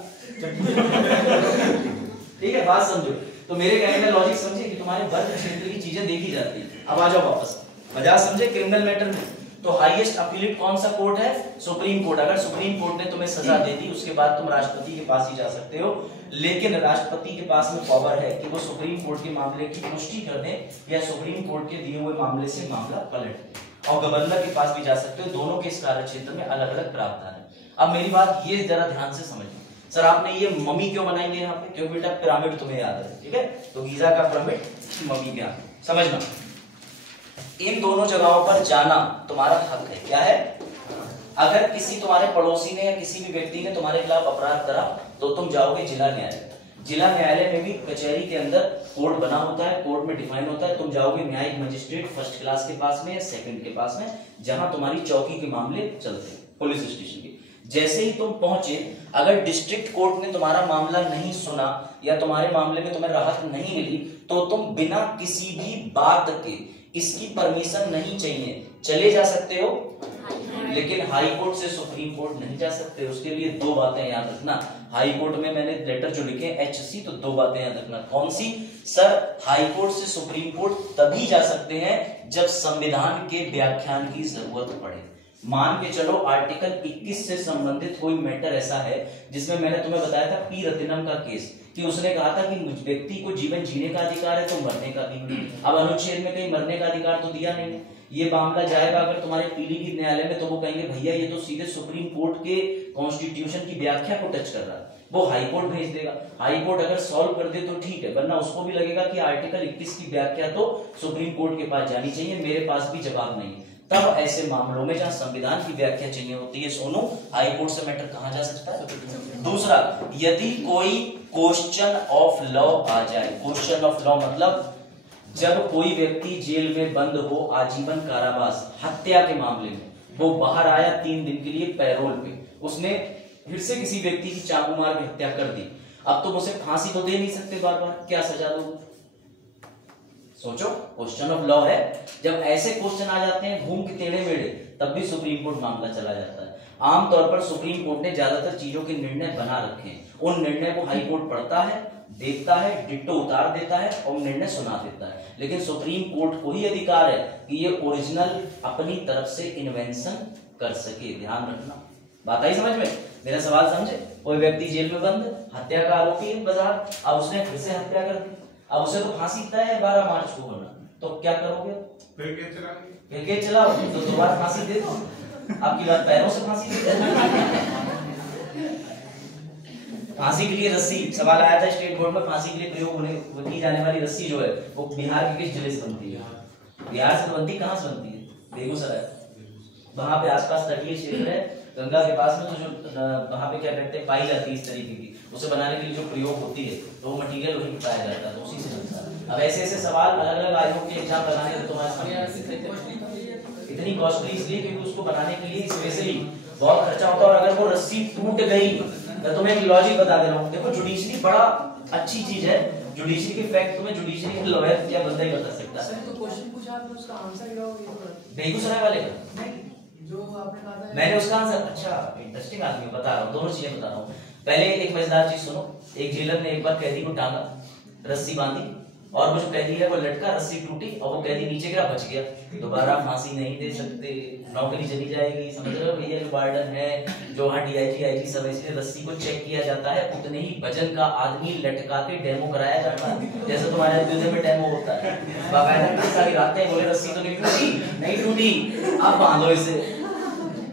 ठीक है, बात समझो। तो मेरे कहने का लॉजिक समझे कि तुम्हारे वर्ग क्षेत्र की चीजें देखी जाती है। अब आ जाओ वापस, मजाक समझे क्रिमिनल मैटर में। तो हाईएस्ट अपीलेट कौन सा कोर्ट है? Supreme court. अगर सुप्रीम कोर्ट ने तुम्हें सजा दे दी उसके बाद तुम राष्ट्रपति के पास ही जा सकते हो, लेकिन राष्ट्रपति के पास में पावर है कि वो सुप्रीम कोर्ट के मामले की पुष्टि कर दे या सुप्रीम कोर्ट के दिए हुए मामले से मामला पलट दे। और गवर्नर के पास भी जा सकते हो। दोनों के इस कार्य क्षेत्र में अलग अलग प्रावधान है। अब मेरी बात ये जरा ध्यान से समझिए। सर आपने ये मम्मी क्यों बनाएंगे यहाँ पे? क्योंकि बेटा पिरामिड तुम्हें याद है, ठीक है। तो गीजा का पिरामिड, मम्मी क्या समझना। इन दोनों जगहों पर जाना तुम्हारा हक है। क्या है? अगर किसी तुम्हारे पड़ोसी ने या किसी भी व्यक्ति ने तुम्हारे खिलाफ अपराध करा तो तुम जाओगे जिला न्यायालय। जिला न्यायालय में भी कचहरी के अंदर कोर्ट बना होता है, कोर्ट में डिफाइन होता है। तुम जाओगे न्यायिक मजिस्ट्रेट फर्स्ट क्लास के पास में या सेकंड के पास में, जहां तुम्हारी चौकी के मामले चलते हैं, पुलिस स्टेशन के। जैसे ही तुम पहुंचे, अगर डिस्ट्रिक्ट कोर्ट ने तुम्हारा मामला नहीं सुना या तुम्हारे मामले में तुम्हें राहत नहीं मिली तो तुम बिना किसी भी बात के, इसकी परमिशन नहीं चाहिए, चले जा सकते हो, लेकिन हाई कोर्ट से सुप्रीम कोर्ट नहीं जा सकते। उसके लिए 2 बातें याद रखना। हाई कोर्ट में मैंने लेटर जो लिखे एचसी, तो 2 बातें याद रखना। कौन सी? सर हाई कोर्ट से सुप्रीम कोर्ट तभी जा सकते हैं जब संविधान के व्याख्यान की जरूरत पड़े। मान के चलो आर्टिकल 21 से संबंधित कोई मैटर ऐसा है जिसमें मैंने तुम्हें बताया था पी रत्नम का केस, कि उसने कहा था कि व्यक्ति को जीवन जीने का अधिकार है तो मरने का भी। अब अनुच्छेद में कहीं मरने का अधिकार तो दिया नहीं है। ये मामला जाएगा अगर तुम्हारे पीलीभीत न्यायालय में, तो वो कहेंगे भैया ये तो सीधे सुप्रीम कोर्ट के कॉन्स्टिट्यूशन की व्याख्या को टच कर रहा है, वो हाई कोर्ट भेज देगा। हाई कोर्ट अगर सॉल्व कर दे तो ठीक है, वरना उसको भी लगेगा कि आर्टिकल 21 की व्याख्या तो सुप्रीम कोर्ट के पास जानी चाहिए, मेरे पास भी जवाब नहीं। तब ऐसे मामलों में जहां संविधान की व्याख्या चाहिए होती है, सोनू, हाई कोर्ट से मैटर कहां जा सकता है? दूसरा, यदि कोई क्वेश्चन ऑफ लॉ आ जाए, क्वेश्चन ऑफ लॉ मतलब जब कोई व्यक्ति जेल में बंद हो, आजीवन कारावास, हत्या के मामले में, वो बाहर आया 3 दिन के लिए पैरोल पे, उसने फिर से किसी व्यक्ति की चाकू मार के हत्या कर दी, अब तुम उसे फांसी तो दे नहीं सकते बार बार, क्या सजा दो? सोचो, क्वेश्चन ऑफ लॉ है। जब ऐसे क्वेश्चन आ जाते हैं घूम के टेढ़े मेढ़े, तब भी सुप्रीम कोर्ट मामला चला जाता है। आमतौर पर सुप्रीम कोर्ट ने ज्यादातर चीजों के निर्णय बना रखे हैं, उन निर्णय को हाई कोर्ट पढ़ता है, देखता है, डिट्टो उतार देता है और निर्णय सुना देता है। लेकिन सुप्रीम कोर्ट को ही अधिकार है कि ये ओरिजिनल अपनी तरफ से इन्वेंशन कर सके। ध्यान रखना, बात आई समझ में? मेरा सवाल समझे? कोई व्यक्ति जेल में बंद, हत्या का आरोपी है बाजार, अब उसने फिर से हत्या कर दी, अब उसे तो फांसी तय है 12 मार्च को होना, तो क्या करोगे? फिर केस चलाओ, तो दोबारा फांसी दे दो, आपकी बात पैरों से फांसी दे दो। फांसी के लिए रस्सी, सवाल आया था स्टेट बोर्ड में, फांसी के लिए प्रयोग होने की जाने वाली रस्सी जो है वो बिहार के किस जिले से बनती है? बिहार से बनती, कहां से बनती है? बेगूसराय। वहां पे आसपास तटीय क्षेत्र है गंगा के पास में, तो जो वहां पे क्या कहते हैं पाई जाती है इस तरीके की, उसे बनाने के लिए जो प्रयोग होती है तो वो मटेरियल वही पाया जाता है, तो उसी से बनता है। अब ऐसे ऐसे सवाल अलग अलग आयोग के एग्जाम लगाने के तुम्हारे इतनी कॉस्टली इसलिए क्योंकि उसको बनाने के लिए स्पेशली बहुत खर्चा होता है। और अगर वो रस्सी टूट गई, मैं तुम्हें एक लॉजिक बता दे रहा हूँ, देखो जुडिशरी बड़ा अच्छी चीज है, जुडिशरी के फैक्ट तुम्हें जुडिशरी के लॉयर या बंदा ही बता सकता है। सर तो क्वेश्चन पूछा आपने, उसका आंसर क्या होगा? बेगूसराय वाले का नहीं, जो आपने कहा था मैंने उसका आंसर, अच्छा इंटरेस्टिंग आदमी बता रहा हूँ, दोनों चीजें बता रहा हूँ। पहले एक मजेदार चीज सुनो, एक जेलर ने एक बार कैदी को टांगा, रस्सी बांधी, और वो जो कैदी है वो लटका, रस्सी टूटी और वो कैदी नीचे गिरा, बच गया। दोबारा फांसी नहीं दे सकते, नौकरी चली जाएगी, समझ रहे हो भैया? जो वार्डन है, जो वहाँ डीआईजी आईजी सब, इसलिए रस्सी को चेक किया जाता है, उतने ही वजन का आदमी लटका के डेमो कराया जाता है, जैसे तुम्हारे दूल्हे में डेमो होता है। बाकायदा सारी रातें बोले रस्सी तो नहीं टूटी, नहीं टूटी, अब बांधो इसे।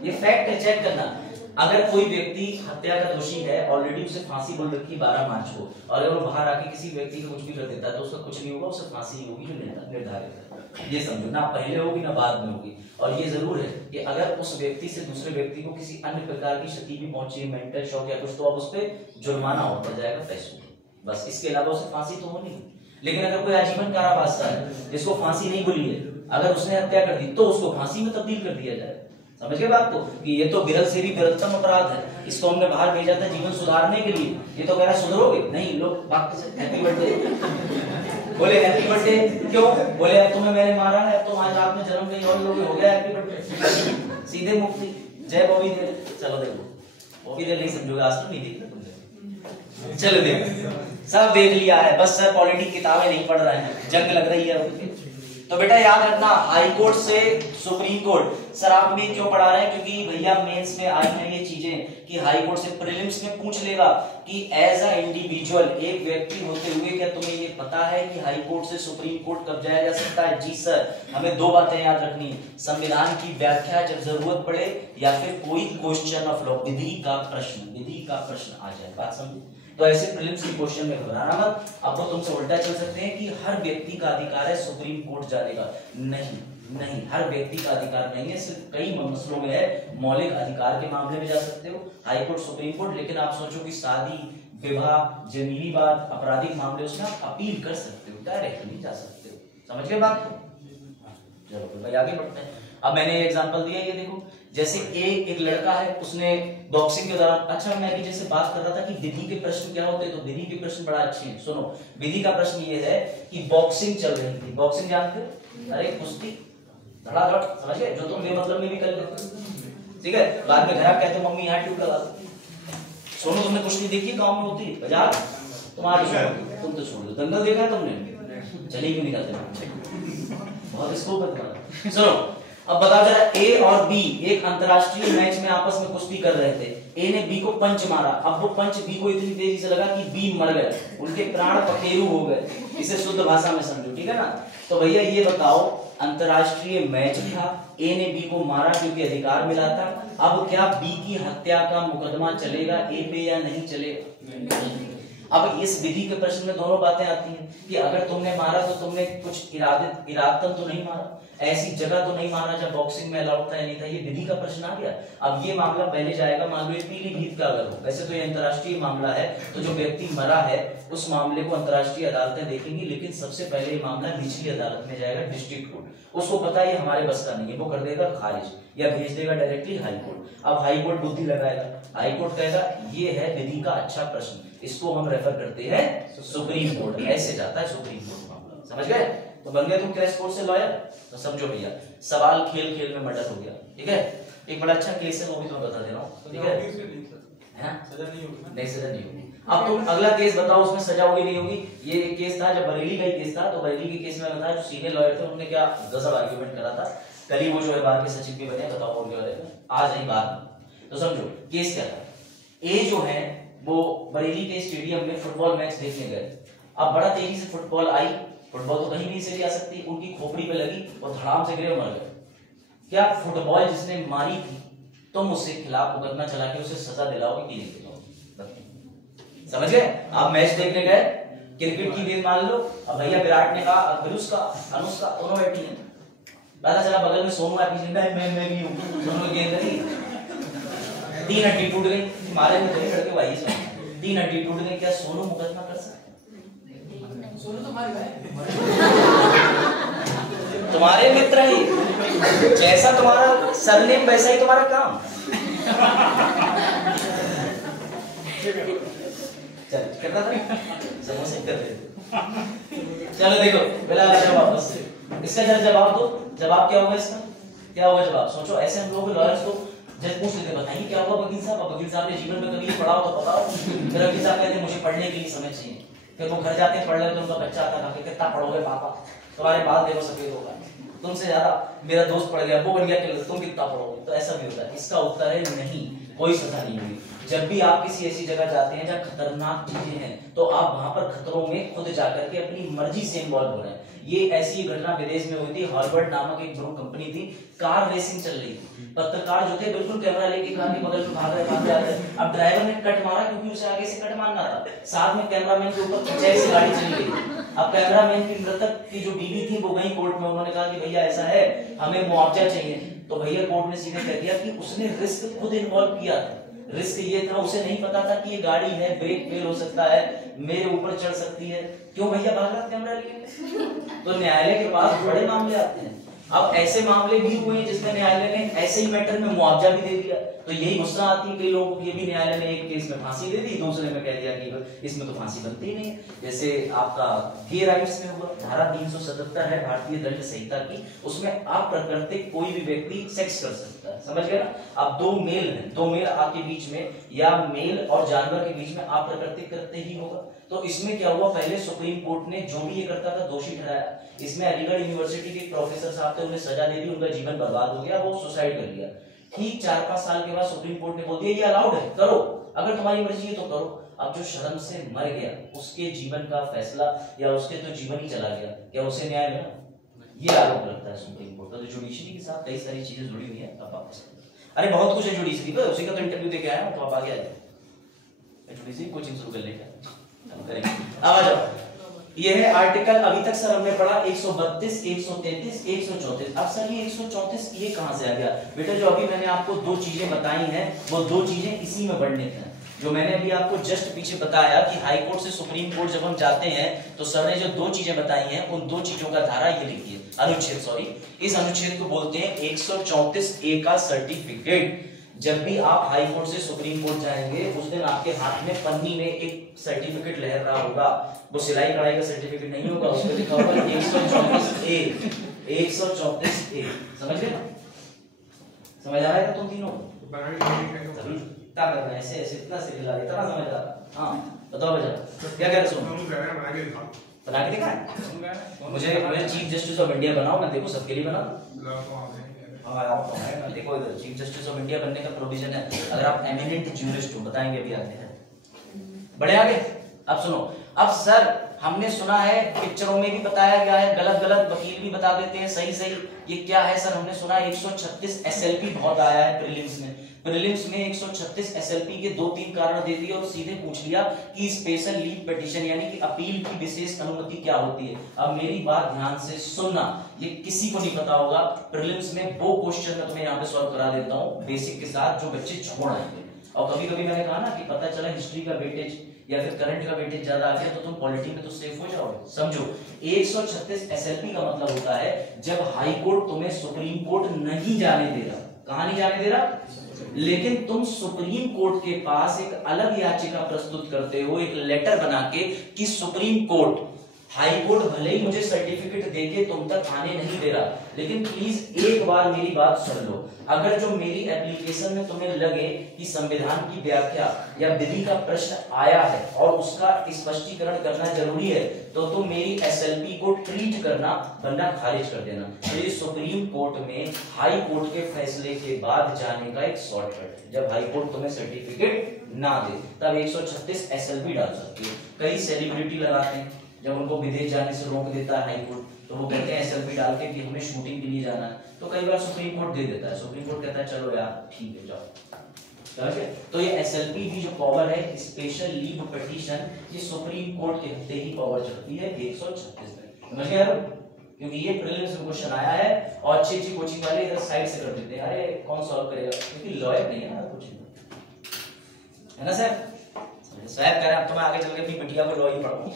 ये फैक्ट है, चेक करना। अगर कोई व्यक्ति हत्या का दोषी है, ऑलरेडी उसे फांसी बोल रखी 12 मार्च को, और अगर वो बाहर आके किसी व्यक्ति को कुछ भी कर देता है तो उसका कुछ नहीं होगा, उसे फांसी ही होगी जो निर्धारित है। ये समझो, ना पहले होगी ना बाद में होगी। और ये जरूर है कि अगर उस व्यक्ति से दूसरे व्यक्ति को किसी अन्य प्रकार की क्षति भी पहुंची, मेंटल शॉक या कुछ, तो अब उस पर जुर्माना होता जाएगा पैसों, बस। इसके अलावा उसे फांसी तो होनी नहीं। लेकिन अगर कोई आजीवन कारावास का है जिसको फांसी नहीं बोली है, अगर उसने हत्या कर दी तो उसको फांसी में तब्दील कर दिया जाए। समझ गए बात को? कि ये तो विरल से भी विरलतम अपराध है, इसको हमने बाहर भेजा था जीवन सुधारने के लिए। ये तो कह रहा सुधरोगे नहीं, लोग हैप्पी बर्थडे बोले, हैप्पी बर्थडे क्यों बोले? अब तुम्हें मैंने मारा है, अब तुम आज रात में जन्म गई और लोग हो गया हैप्पी बर्थडे, सीधे मुक्ति। जय बॉबी दे। चलो देखो, बॉबी दे नहीं समझोगे, आज तो नहीं देखते तुमने। चलो देखो, सब देख लिया है, बस सर पॉलिटिक्स किताबें नहीं पढ़ रहे हैं, जंग लग रही है। तो बेटा याद रखना, हाई कोर्ट से सुप्रीम कोर्ट। सर आप भी क्यों पढ़ा रहे हैं? क्योंकि भैया मेंस में आई हैं ये चीजें कि हाई कोर्ट से प्रीलिम्स में पूछ लेगा कि एज अ इंडिविजुअल, एक व्यक्ति होते हुए क्या तुम्हें ये पता है कि हाई कोर्ट से सुप्रीम कोर्ट कब जाया जा सकता है? जी सर। हमें 2 बातें याद रखनी, संविधान की व्याख्या जब जरूरत पड़े, या फिर कोई क्वेश्चन ऑफ लॉ, विधि का प्रश्न आ जाए। बात समझे? तो ऐसे प्रीलिम्स के क्वेश्चन में घबराना मत। अब वो तुमसे उल्टा चल सकते हैं कि हर व्यक्ति का अधिकार है सुप्रीम कोर्ट जाने का। नहीं, हर व्यक्ति का अधिकार नहीं है, सिर्फ कई मसलों में है। मौलिक अधिकार के मामले में जा सकते हो हाई कोर्ट, सुप्रीम कोर्ट, लेकिन आप सोचो कि शादी, विवाह, जमीनी बात, आपराधिक मामले, उसमें आप अपील कर सकते हो, डायरेक्ट नहीं जा सकते हो। समझ गए बात को? चलो भाई आगे बढ़ते हैं। अब मैंने एग्जांपल दिया, ये देखो, जैसे एक लड़का है, उसने बॉक्सिंग के दौरान, अच्छा मैं भी जैसे बात कर रहा था कि विधि के प्रश्न क्या होते हैं, तो विधि के प्रश्न बड़ा अच्छे हैं। सुनो, विधि का प्रश्न ये है कि बॉक्सिंग चल रही थी, बॉक्सिंग जानते हो? अरे कुश्ती, धड़ाधड़, समझ गए? जो तुम बेमतलब में भी कर लेते हो, ठीक है? बाद में घर आप कहते हो मम्मी यहाँ ट्यूब लगा दो। सोनू तुमने कुश्ती देखी गाँव में होती है, बाजार तुम्हारी, तुम तो छोड़ दो। दंगल देखा तुमने? चलिए क्यों नहीं करते, बहुत स्कोप है तुम्हारा। सुनो, अब बताओ जरा, ए और बी एक अंतरराष्ट्रीय मैच में आपस में कुश्ती कर रहे थे। ए ने बी को पंच मारा, अब वो पंच बी को इतनी तेजी से लगा कि बी मर गए, उनके प्राण पखेरु हो गए। इसे शुद्ध भाषा में समझो, ठीक है ना। तो भैया ये बताओ, अंतरराष्ट्रीय मैच था, ए ने बी को मारा क्योंकि अधिकार मिला था। अब क्या बी की हत्या का मुकदमा चलेगा ए पे या नहीं चलेगा? अब इस विधि के प्रश्न में दोनों बातें आती हैं कि अगर तुमने मारा तो तुमने कुछ इरादतन तो नहीं मारा, ऐसी जगह तो नहीं मारा जब बॉक्सिंग में अलाउड था या नहीं था। ये विधि का प्रश्न आ गया। अब ये मामला पहले जाएगा, मान लो ये पीलीभीत का अगर हो, वैसे तो ये अंतरराष्ट्रीय मामला है, तो जो व्यक्ति मरा है उस मामले को अंतरराष्ट्रीय अदालतें देखेंगी, लेकिन सबसे पहले ये मामला निचली अदालत में जाएगा, डिस्ट्रिक्ट कोर्ट। उसको पता है ये हमारे बस का नहीं है, वो कर देगा खारिज या भेज देगा डायरेक्टली हाई कोर्ट। अब हाई कोर्ट बुद्धि लगाएगा, हाई कोर्ट कहेगा ये है विधि का अच्छा प्रश्न, इसको हम रेफर करते हैं सुप्रीम कोर्ट। ऐसे जाता है सुप्रीम कोर्ट मामला, समझ गए? तो बन गए तुम क्रैश कोर्स से लॉयर। तो समझो भैया, सवाल खेल खेल में मर्डर हो गया, ठीक है। एक बड़ा अच्छा केस है, वो भी तुम्हें बता दे रहा हूँ, ठीक है? सजा नहीं होगी, नहीं सजा नहीं होगी। अब तुम अगला केस बताओ, उसमें सजा होगी नहीं होगी। ये एक केस था, जब बरेली का ही केस था, तो बरेली के केस में बताया जो सीनियर लॉयर थे उन्होंने क्या गजब आर्ग्यूमेंट करा था। कल ही वो जो है बाहर के सचिव भी बने, बताओ उनके बारे में, आज नहीं बात। तो समझो केस क्या था। ए जो है वो बरेली के स्टेडियम में फुटबॉल मैच देखने गए। अब बड़ा तेजी से फुटबॉल आई, फुटबॉल तो कहीं भी से भी आ सकती, उनकी खोपड़ी पे लगी और धड़ाम से गिरे, मर गए। क्या फुटबॉल जिसने मारी थी तुम उससे खिलाफ मुकदमा चला के उसे सजा दिलाओगे कि नहीं दिलाओगे? समझ गए? आप मैच देखने गए, क्रिकेट की गेंद मान लो, अब भैया विराट ने कहा अनुष्का दोनों बैठी है, पता चला बगल में सोनू है, पीछे मैं भी हूं, दोनों गेंद लगी, 3 हड्डी टूट गई, मारे में धरी लड़के भाई से 3 हड्डी टूट गई, क्या सोनू मुकदमा कर सकता? सोनू तो मार गए, तुम्हारे मित्र ही, जैसा तुम्हारा सरनेम वैसा ही तुम्हारा काम। चल करना था, समोसे कर दे। चलो देखो पहला जवाब वापस इसका जवाब दो। जवाब क्या होगा इसका? क्या होगा जवाब? सोचो। ऐसे हम लोग लॉयर्स को जज पूछ लेते, बताइए क्या हुआ वकील साहब? वकील साहब ने जीवन में कभी पढ़ा हो तो बताओ। फिर वकील साहब कहते हैं मुझे पढ़ने के लिए समय चाहिए। फिर वो घर जाते हैं, पढ़ लेते, उनका बच्चा आता है, कितना पढ़ोगे पापा? तुम्हारे बाल देखो सफेद होगा, तुमसे ज्यादा मेरा दोस्त पढ़ गया, वो बन गया, तुम कितना पढ़ोगे? तो ऐसा भी होता है। इसका उत्तर है नहीं, कोई सजा नहीं हुई। जब भी आप किसी ऐसी जगह जाते हैं जहाँ खतरनाक चीजें हैं, तो आप वहां पर खतरों में खुद जाकर के अपनी मर्जी से इन्वॉल्व हो रहे हैं। ये ऐसी घटना विदेश में हुई थी। हार्वर्ड नामक एक ग्रुप कंपनी थी, कार रेसिंग चल रही थी। पत्रकार जो थे बिल्कुल कैमरा लेके कार के बगल में भाग रहे। अब ड्राइवर ने कट मारा क्योंकि उसे आगे से कट मारना था, साथ में कैमरामैन के ऊपर खिंचाई से गाड़ी चली गई। अब कैमरामैन की मृतक की जो बीवी थी वो गई कोर्ट में, उन्होंने कहा कि भैया ऐसा है, हमें मुआवजा चाहिए। तो भैया कोर्ट ने सीधे कह दिया कि उसने रिस्क खुद इन्वॉल्व किया था। रिस्क ये था, उसे नहीं पता था कि ये गाड़ी है, ब्रेक फेल हो सकता है, मेरे ऊपर चढ़ सकती है। क्यों भैया भाग रहा कैमरा लेके? तो न्यायालय के पास बड़े मामले आते हैं। अब ऐसे मामले भी हुए हैं जिसमें न्यायालय ने ऐसे ही मैटर में मुआवजा भी दे दिया। तो यही गुस्सा आती है कई लोगों को। ये भी न्यायालय ने एक केस में फांसी दे दी, दूसरे में कह दिया कि इसमें तो फांसी बनती ही नहीं है। जैसे आपका गे राइट्स में हुआ, धारा 377 है भारतीय दंड संहिता की, उसमें अप्राकृतिक कोई भी व्यक्ति सेक्स कर सकता है, समझ गए ना। अब दो मेल है, दो मेल आपके बीच में या मेल और जानवर के बीच में अप्राकृतिक कृत्य ही होगा। तो इसमें क्या हुआ, पहले सुप्रीम कोर्ट ने जो भी ये करता था दोषी ठहराया। इसमें अलीगढ़ यूनिवर्सिटी के प्रोफेसर साहब थे, उन्हें सजा दे दी, उनका जीवन बर्बाद हो गया, वो सुसाइड कर लिया। ठीक 4-5 साल के बाद सुप्रीम कोर्ट ने बोल दिया ये अलाउड है, करो, अगर तुम्हारी मर्जी है तो करो। अब जो शर्म से मर गया उसके जीवन का फैसला या उसके तो जीवन ही चला गया, क्या उसे न्याय मिला? ये आरोप लगता है सुप्रीम कोर्ट का। तो जुडिशरी के साथ कई सारी चीजें जुड़ी हुई है। अब वापस अरे बहुत कुछ है जुडिशरी पर, उसी का तो इंटरव्यू देके आया हूं, तो आप आगे आ जाओ। जुडिशरी कोचिंग शुरू कर लेगा, करेंगे। अब आ जाओ, ये है आर्टिकल। अभी तक सर हमने पढ़ा 132, 133, 134। अब सर ये 134 ये कहां से आ गया? बेटा जो अभी मैंने आपको 2 चीजें बताई हैं, वो 2 चीजें इसी में वर्णित हैं। जो मैंने अभी आपको जस्ट पीछे बताया कि हाई कोर्ट से सुप्रीम कोर्ट जब हम जाते हैं तो सर ने जो 2 चीजें बताई हैं, उन 2 चीजों का धारा ये लिखिए, अनुच्छेद, सॉरी, इस अनुच्छेद को बोलते हैं 134A का सर्टिफिकेट। जब भी आप हाई कोर्ट से सुप्रीम कोर्ट जाएंगे उस दिन आपके हाथ में पन्नी में एक सर्टिफिकेट लहर रहा होगा, वो सिलाई कढ़ाई का सर्टिफिकेट नहीं होगा, उस पर लिखा होगा 134A, 134A। समझ गए? समझ आ रहा है तुम तीनों? क्या कर रहे हैं? ऐसे ऐसे इतना से हिला, इतना समझ आ रहा? हाँ बताओ बेटा क्या कह रहे हो? बना के दिखा मुझे चीफ जस्टिस ऑफ इंडिया बनाओ, मैं देखो सबके लिए बना। देखो इधर चीफ जस्टिस ऑफ इंडिया बनने का प्रोविजन है अगर आप एमिनेंट ज्यूरिस्ट हो, बताएंगे अभी आगे है। बढ़े आगे। अब सुनो, अब सर हमने सुना है पिक्चरों में भी बताया गया है, गलत गलत वकील भी बता देते हैं सही सही, ये क्या है सर? हमने सुना 136 एसएलपी बहुत आया है प्रीलिम्स में। प्रीलिम्स में 136 एसएलपी के 2-3 कारण दे दिए और सीधे पूछ लिया कि स्पेशल लीव पिटीशन यानी कि अपील की विशेष अनुमति क्या होती है। अब मेरी बात ध्यान से सुनना, ये किसी को नहीं पता होगा। प्रीलिम्स में वो क्वेश्चन मैं तुम्हें यहाँ पे सॉल्व करा देता हूँ बेसिक के साथ, जो बच्चे छोड़ आएंगे। और कभी कभी मैंने कहा ना कि पता चला हिस्ट्री का वेटेज या फिर करंट का वेटेज ज्यादा आ गया तो तुम पॉलिटी में तो सेफ हो जाओगे। समझो 136 एसएलपी का मतलब होता है जब हाई कोर्ट तुम्हें सुप्रीम कोर्ट नहीं जाने दे रहा। कहां नहीं जाने दे रहा? लेकिन तुम सुप्रीम कोर्ट के पास एक अलग याचिका प्रस्तुत करते हो, एक लेटर बना के कि सुप्रीम कोर्ट, हाई कोर्ट भले ही मुझे सर्टिफिकेट देके तुम तक आने नहीं दे रहा, लेकिन प्लीज एक बार मेरी बात सुन लो। अगर जो मेरी एप्लीकेशन में तुम्हें लगे कि संविधान की व्याख्या या विधि का प्रश्न आया है और उसका स्पष्टीकरण करना जरूरी है तो तुम मेरी एसएलपी को ट्रीट करना, वरना खारिज कर देना। तो ये सुप्रीम कोर्ट में हाई कोर्ट के फैसले के बाद जाने का एक शॉर्टकट है। जब हाई कोर्ट तुम्हें सर्टिफिकेट ना दे तब 136 एसएलपी डाल सकती है। कई सेलिब्रिटी लगाते हैं, जब उनको विदेश जाने से रोक देता है हाई कोर्ट तो वो कहते हैं एसएलपी डाल के कि हमें शूटिंग के लिए जाना है, तो कई बार सुप्रीम कोर्ट दे देता है। सुप्रीम कोर्ट कहता है चलो यार ठीक है जाओ, समझ गए? तो ये एसएलपी की जो पावर है, स्पेशल लीव पिटीशन, ये सुप्रीम कोर्ट के हत्ते ही पावर चलती है 136 में। समझ गए यार? क्योंकि ये प्रीलिम्स में क्वेश्चन आया है और अच्छी अच्छी कोचिंग वाले इधर साइड से कर देते हैं, अरे कौन सॉल्व करेगा, क्योंकि लॉयर नहीं है ना कोचिंग, है ना सर? साहब कह रहे हैं अब तो मैं आगे चल के अपनी बिटिया को लॉ ही पढ़ाऊं।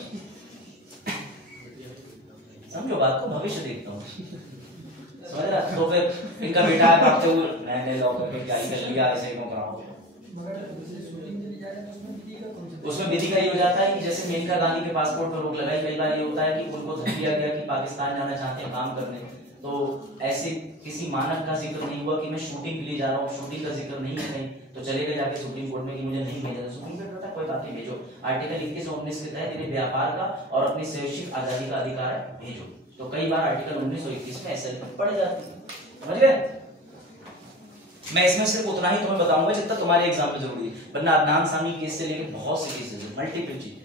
समझो बात को, भविष्य देखता हूँ, समझ रहा? तो फिर इनका बेटा है भागते हुए मैंने लॉ करके क्या ही कर लिया, ऐसे क्यों कराओ? उसमें विधि का ये हो जाता है कि जैसे मेनका गांधी के पासपोर्ट पर रोक लगाई, कई बार ये होता है कि उनको धमकी दिया गया कि पाकिस्तान जाना चाहते हैं काम करने, तो ऐसे किसी मानक का जिक्र नहीं हुआ कि मैं शूटिंग के लिए जा रहा हूँ, शूटिंग का जिक्र नहीं है कहीं, तो चले गए जाके सुप्रीम कोर्ट में कि मुझे नहीं भेजा। सुप्रीम कोर्ट कहता कोई बात नहीं भेजो, आर्टिकल 21 और 19 के तहत इन्हें व्यापार का और अपनी शैक्षिक आजादी का अधिकार है, भेजो। तो कई बार आर्टिकल 19 और 21 में एसएलपी पड़ जाती है, समझ गए? मैं इसमें सिर्फ उतना ही तुम्हें बताऊंगा जितना तुम्हारे एग्जाम में जरूरी है, वरना अदनान सामी केस से लेकर बहुत से केसेस है, मल्टीपल चीज,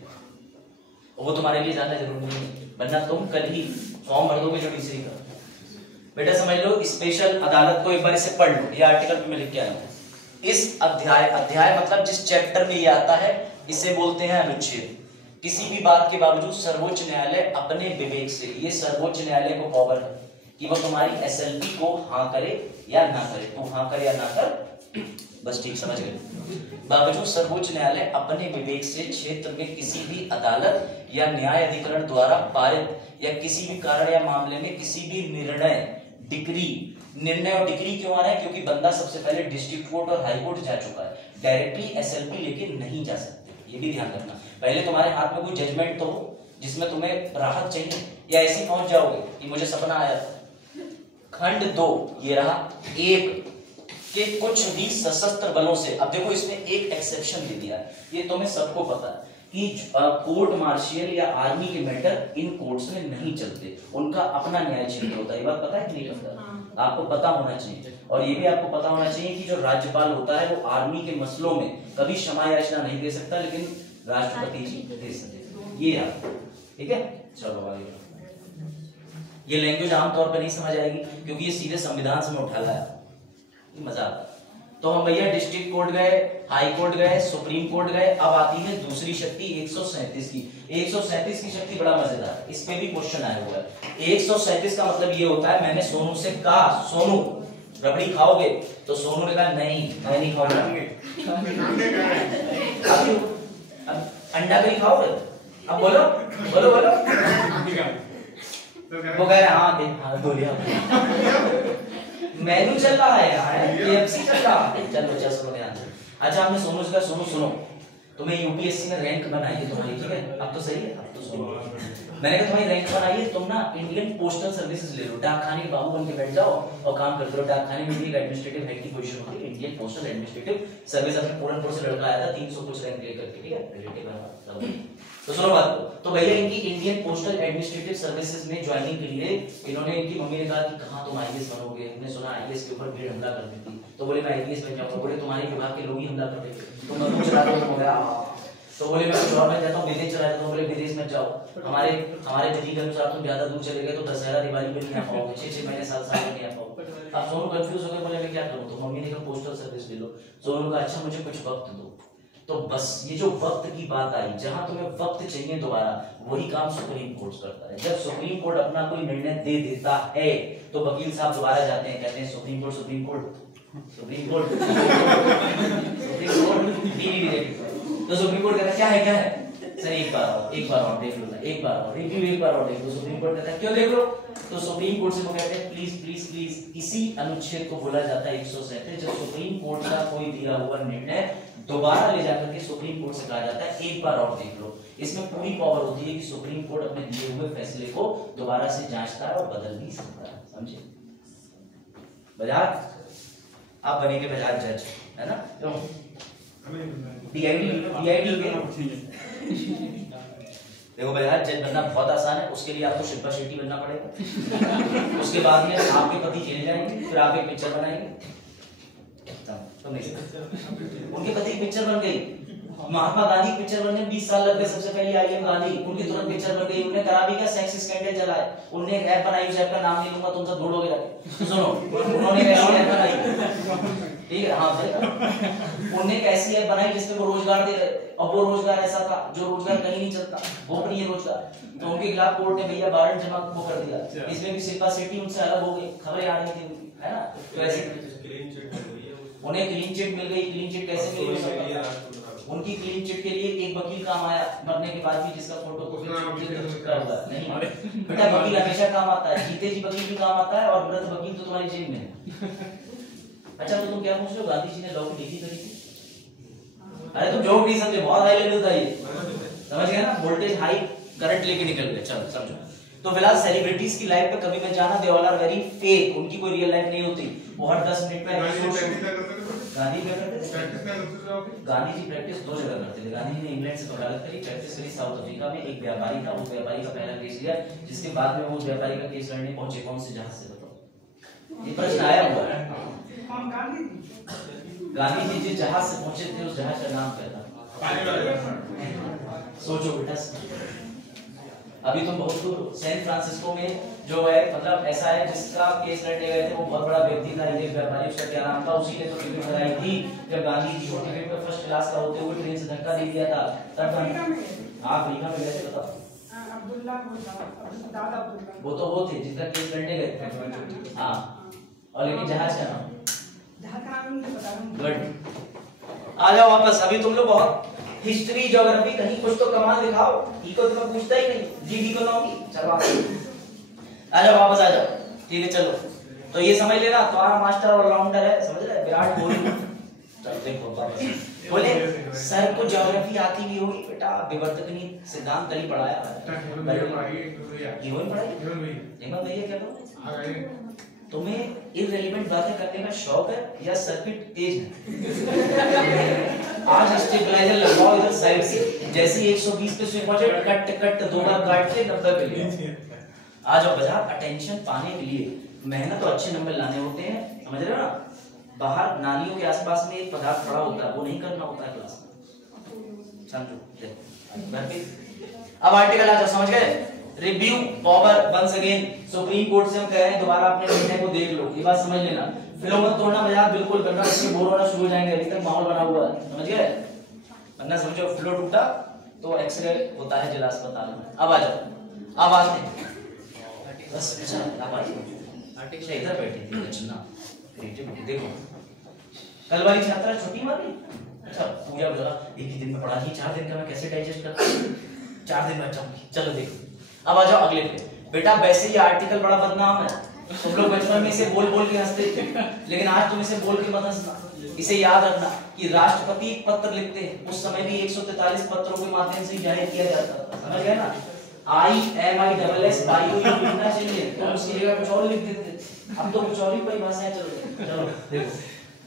वो तुम्हारे लिए ज्यादा जरूरी नहीं है, वरना तुम कल ही फॉर्म भर दोगे जुडिशरी का। बेटा समझ लो, स्पेशल अदालत को एक बार इसे पढ़ लो, ये आर्टिकल पे मैं लिख के आया हूं। इस अध्याय मतलब जिस चैप्टर में ये आता है इसे बोलते हैं अनुच्छेद। किसी भी बात के बावजूद सर्वोच्च न्यायालय अपने विवेक से, ये सर्वोच्च न्यायालय को पावर है कि वो तुम्हारी एसएलपी को हाँ करे या ना करे, तो हाँ करे या ना कर, बस ठीक समझ गए? बावजूद सर्वोच्च न्यायालय अपने विवेक से क्षेत्र में किसी भी अदालत या न्याय अधिकरण द्वारा पारित या किसी भी कारण या मामले में किसी भी निर्णय, डिग्री, निर्णय और डिग्री क्यों आ रहा है? क्योंकि बंदा सबसे पहले डिस्ट्रिक्ट कोर्ट और हाई कोर्ट जा चुका है, डायरेक्टली एसएलपी लेके नहीं जा सकते, ये भी ध्यान रखना। पहले तुम्हारे हाथ में कोई जजमेंट तो हो जिसमें तुम्हें राहत चाहिए, या ऐसे पहुंच जाओगे कि मुझे सपना आया था, खंड 2 ये रहा, 1 के कुछ भी सशस्त्र बलों से, अब देखो इसमें एक एक्सेप्शन दे दिया है, ये तुम्हें सबको पता है कि कोर्ट मार्शियल या आर्मी के मैटर इन कोर्ट्स में नहीं चलते, उनका अपना न्याय क्षेत्र होता है। ये बात पता है कि नहीं पता? आपको पता होना चाहिए। और ये भी आपको पता होना चाहिए कि जो राज्यपाल होता है वो आर्मी के मसलों में कभी क्षमा याचना नहीं दे सकता, लेकिन राष्ट्रपति जी दे सकते। ये रहा, ठीक है? चलो आगे। ये लैंग्वेज आमतौर पर नहीं समझ आएगी क्योंकि ये सीधे संविधान से मैं उठा लाया, मजा आता है। तो हम भैया डिस्ट्रिक्ट कोर्ट गए, हाई कोर्ट गए, सुप्रीम कोर्ट गए, अब आती है दूसरी शक्ति 137 की। 137 की शक्ति बड़ा मजेदार है, इस पे भी क्वेश्चन आया हुआ है। 137 का मतलब ये होता है, मैंने सोनू से कहा सोनू रबड़ी खाओगे, तो सोनू ने कहा नहीं मैं नहीं खाऊंगा। अंडा करी खाओगे? अब बोलो बोलो बोलो। वो कह रहे हाँ दो लिया। मेनू चल रहा है यार, KFC चल रहा है। चलो चल सुनो ध्यान से। अच्छा हमने सोनू से कहा सोनू सुनो, तुम्हें यूपीएससी में रैंक बनाई है तुम्हारी, ठीक है? अब तो सही है, अब तो सुनो, मैंने कहा तुम्हारी रैंक बनाई है, तुम ना इंडियन पोस्टल सर्विसेज ले लो, डाकखाने के बाबू बन के बैठ जाओ और काम करते रहो। डाकखाने में भी एक एडमिनिस्ट्रेटिव हेड की पोजीशन होती है, इंडियन पोस्टल एडमिनिस्ट्रेटिव सर्विस। अपने पूरनपुर से लड़का आया था 300 कुछ रैंक लेकर के, ठीक है? रिलेटिव है। तो सुनो बात, तो भैया इनकी इंडियन पोस्टल एडमिनिस्ट्रेटिव सर्विसेज में ज्वाइनिंग के लिए इन्होंने, इनकी मम्मी ने कहा कि कहां तुम आईएएस बनोगे, हमने सुना आईएएस के ऊपर भीड़ हमला कर देती, तो बोले मैं आईएएस बन जाऊंगा। बोले तुम्हारे विभाग के लोग ही हमला कर देते, तुम बंदूक चला दो, हो गया। तो बोले मैं कुछ और में जाता हूँ, विदेश चला जाता हूँ। बोले विदेश में जाओ, हमारे विधि के अनुसार तुम ज्यादा दूर चले गए तो दशहरा दिवाली में नहीं आ पाओगे, 6-6 महीने 7 में नहीं आ पाओगे। अब सोनू कंफ्यूज हो गए, बोले मैं क्या करूँ? तो मम्मी ने कहा पोस्टल सर्विस ले लो। सोनू का अच्छा मुझे कुछ वक्त दो। तो बस ये जो वक्त की बात आई, जहां तुम्हें वक्त चाहिए दोबारा, वही काम सुप्रीम कोर्ट करता है। जब सुप्रीम कोर्ट अपना कोई निर्णय दे देता है तो वकील साहब दोबारा जाते हैं, कहते हैं supreme court supreme court supreme court तो सुप्रीम कोर्ट कहता है क्या है सर, एक बार और देख लो ना, एक बार और रिव्यू, एक बार और देख लो। सुप्रीम कोर्ट कहता है क्यों देख लो? तो सुप्रीम कोर्ट से वो कहते हैं प्लीज प्लीज प्लीज, इसी अनुच्छेद को बोला जाता है 137, जब सुप्रीम कोर्ट का कोई दिया हुआ निर्णय दोबारा ले जाकर के सुप्रीम कोर्ट से कहा जाता है एक बार और देख लो। इसमें पूरी पावर होती है कि सुप्रीम कोर्ट अपने दिए हुए फैसले को दोबारा से जांचता है और बदल भी सकता है, समझे? बजाज आप बनेंगे बजाज जज, है ना? क्यों? देखो बजाज जज बनना बहुत आसान है, उसके लिए आपको शिल्पा शेट्टी बनना पड़ेगा। उसके बाद में आपके पति जेल जाएंगे, फिर आप एक पिक्चर बनाएंगे। उनके पति की पिक्चर बन गई, महात्मा गांधी की पिक्चर बनने 20 साल लग गए। सबसे पहले आईएम गांधी, उनकी तुरंत पिक्चर बन गई। उन्होंने करा भी क्या, सेक्स स्कैंडल चलाए। उन्होंने एक ऐप बनाई, उस ऐप का नाम नहीं लूंगा, तुम सब ढूंढोगे जाके। सुनो, उन्होंने ऐसी ऐप बनाई, ठीक है? हाँ भाई, उन्होंने एक ऐसी ऐप बनाई जिसमें वो रोजगार दे रहे, और वो रोजगार ऐसा था जो रोजगार कहीं नहीं चलता, गोपनीय रोजगार। तो उनके खिलाफ कोर्ट ने भैया वारंट जमा वो कर दिया। इसमें भी शिल्पा शेट्टी उनसे अलग हो गई, खबरें आ रही थी, है ना? तो ऐसे उन्हें क्लीन चिट मिल गई। क्लीन चिट कैसे मिल गई? उनकी क्लीन चिट के लिए एक वकील काम आया मरने के बाद भी, जिसका फोटो नहीं बेटा, वकील हमेशा काम आता है। जीते जी वकील भी काम आता है, और मृत वकील तो तुम्हारी जेब में है। अच्छा तो तुम क्या पूछ रहे हो, गांधी जी ने लॉ की डिग्री करी थी? अरे तुम जोक नहीं समझे, बहुत हाई लेवल था ये, समझ गए ना? वोल्टेज हाई, करंट लेके निकल गए। चलो समझो। तो फिलहाल सेलिब्रिटीज की लाइफ पे कभी मत जाना, they all are very fake, उनकी कोई रियल लाइफ नहीं होती। वो हर 10 मिनट में गांधी क्या करते थे? गांधी जी प्रैक्टिस 2 जगह करते थे। गांधी जी ने इंग्लैंड से वकालत करी, प्रैक्टिस करी साउथ अफ्रीका में। एक व्यापारी था, उस व्यापारी का पहला केस लिया, जिसके बाद में वो उस व्यापारी का केस लड़ने पहुंचे। कौन से जहाज से? बताओ, ये प्रश्न आया हुआ है। गांधी जी जिस जहाज से पहुंचे थे, उस जहाज का नाम क्या था? सोचो बेटा। अभी तुम बहुत दूर, सैन फ्रांसिस्को में जो है, मतलब ऐसा है जिसका केस लड़ने गए थे, वो बहुत बड़ा व्यक्ति था, इंग्लिश व्यापारी। उसका क्या नाम था? उसी ने तो टिकट कराई थी जब गांधी जी को टिकट पे फर्स्ट क्लास का होते हुए ट्रेन से धक्का दे दिया था, तब अफ्रीका में गए थे। बताओ, वो तो वो थे जिसका केस लड़ने गए थे। हाँ, और लेकिन जहाज का नाम आ जाओ वापस। अभी तुम लोग बहुत हिस्ट्री ज्योग्राफी, कहीं कुछ तो कमाल दिखाओ। इको तो मैं पूछता ही नहीं, जीडी इकोनॉमी। चलो आ जाओ वापस, आ जाओ, ठीक है? चलो, तो ये समझ लेना, तुम्हारा मास्टर ऑलराउंडर है, समझ रहे? विराट कोहली। चलो देखो वापस। बोले सर को ज्योग्राफी आती भी होगी बेटा, विवर्तकनी सिद्धांत कहीं पढ़ाया है। जीवन भैया क्या करो? तुम्हें इररिलेवेंट बातें करने का शौक है या सर्किट तेज है? आज स्टेबलाइजर लगाओ इधर साइड से, जैसे 120 पे स्विच पहुंचे, कट कट 2 बार काट के 90 पे ले आ जाओ। बजा अटेंशन पाने के लिए मेहनत तो अच्छे नंबर लाने होते हैं, समझ रहे हो ना? बाहर नालियों के आसपास में एक पदार्थ पड़ा होता है, वो नहीं करना होता है क्लास में, समझो? अब आर्टिकल आ जाओ, समझ गए? Review power once again, supreme court से हम कह रहे हैं दोबारा अपने निर्णय को देख लो। ये बात समझ लेना, फ्लो मत तोड़ना मजाक बिल्कुल करना, इससे बोर होना शुरू हो जाएंगे। अभी तक माहौल बना हुआ है, समझ गए? वरना समझो फ्लो टूटा तो एक्सरे होता है जिला अस्पताल में। अब आ जाओ, अब आते हैं बस। अच्छा अब आइए, इधर बैठी थी रचना क्रिएटिविटी। देखो कल वाली छात्रा छुट्टी मार ली। अच्छा पूजा बोला एक ही दिन में पढ़ा दी, 4 दिन का मैं कैसे डाइजेस्ट करता हूं? 4 दिन में अच्छा। चलो देखो, अब आ जाओ अगले पे। बेटा वैसे ये आर्टिकल बड़ा बदनाम है, तुम लोग बचपन में इसे बोल बोल के हंसते थे, लेकिन आज तुम इसे बोल के मत हंसना। इसे याद रखना कि राष्ट्रपति एक पत्र लिखते हैं, उस समय भी 143 पत्रों के माध्यम से जारी किया जाता था, समझ गए ना। IMISS बायो लिखना चाहिए, तो उसकी जगह कुछ और लिख देते, अब तो कुछ और ही परिभाषाएं चल रही। चलो देखो,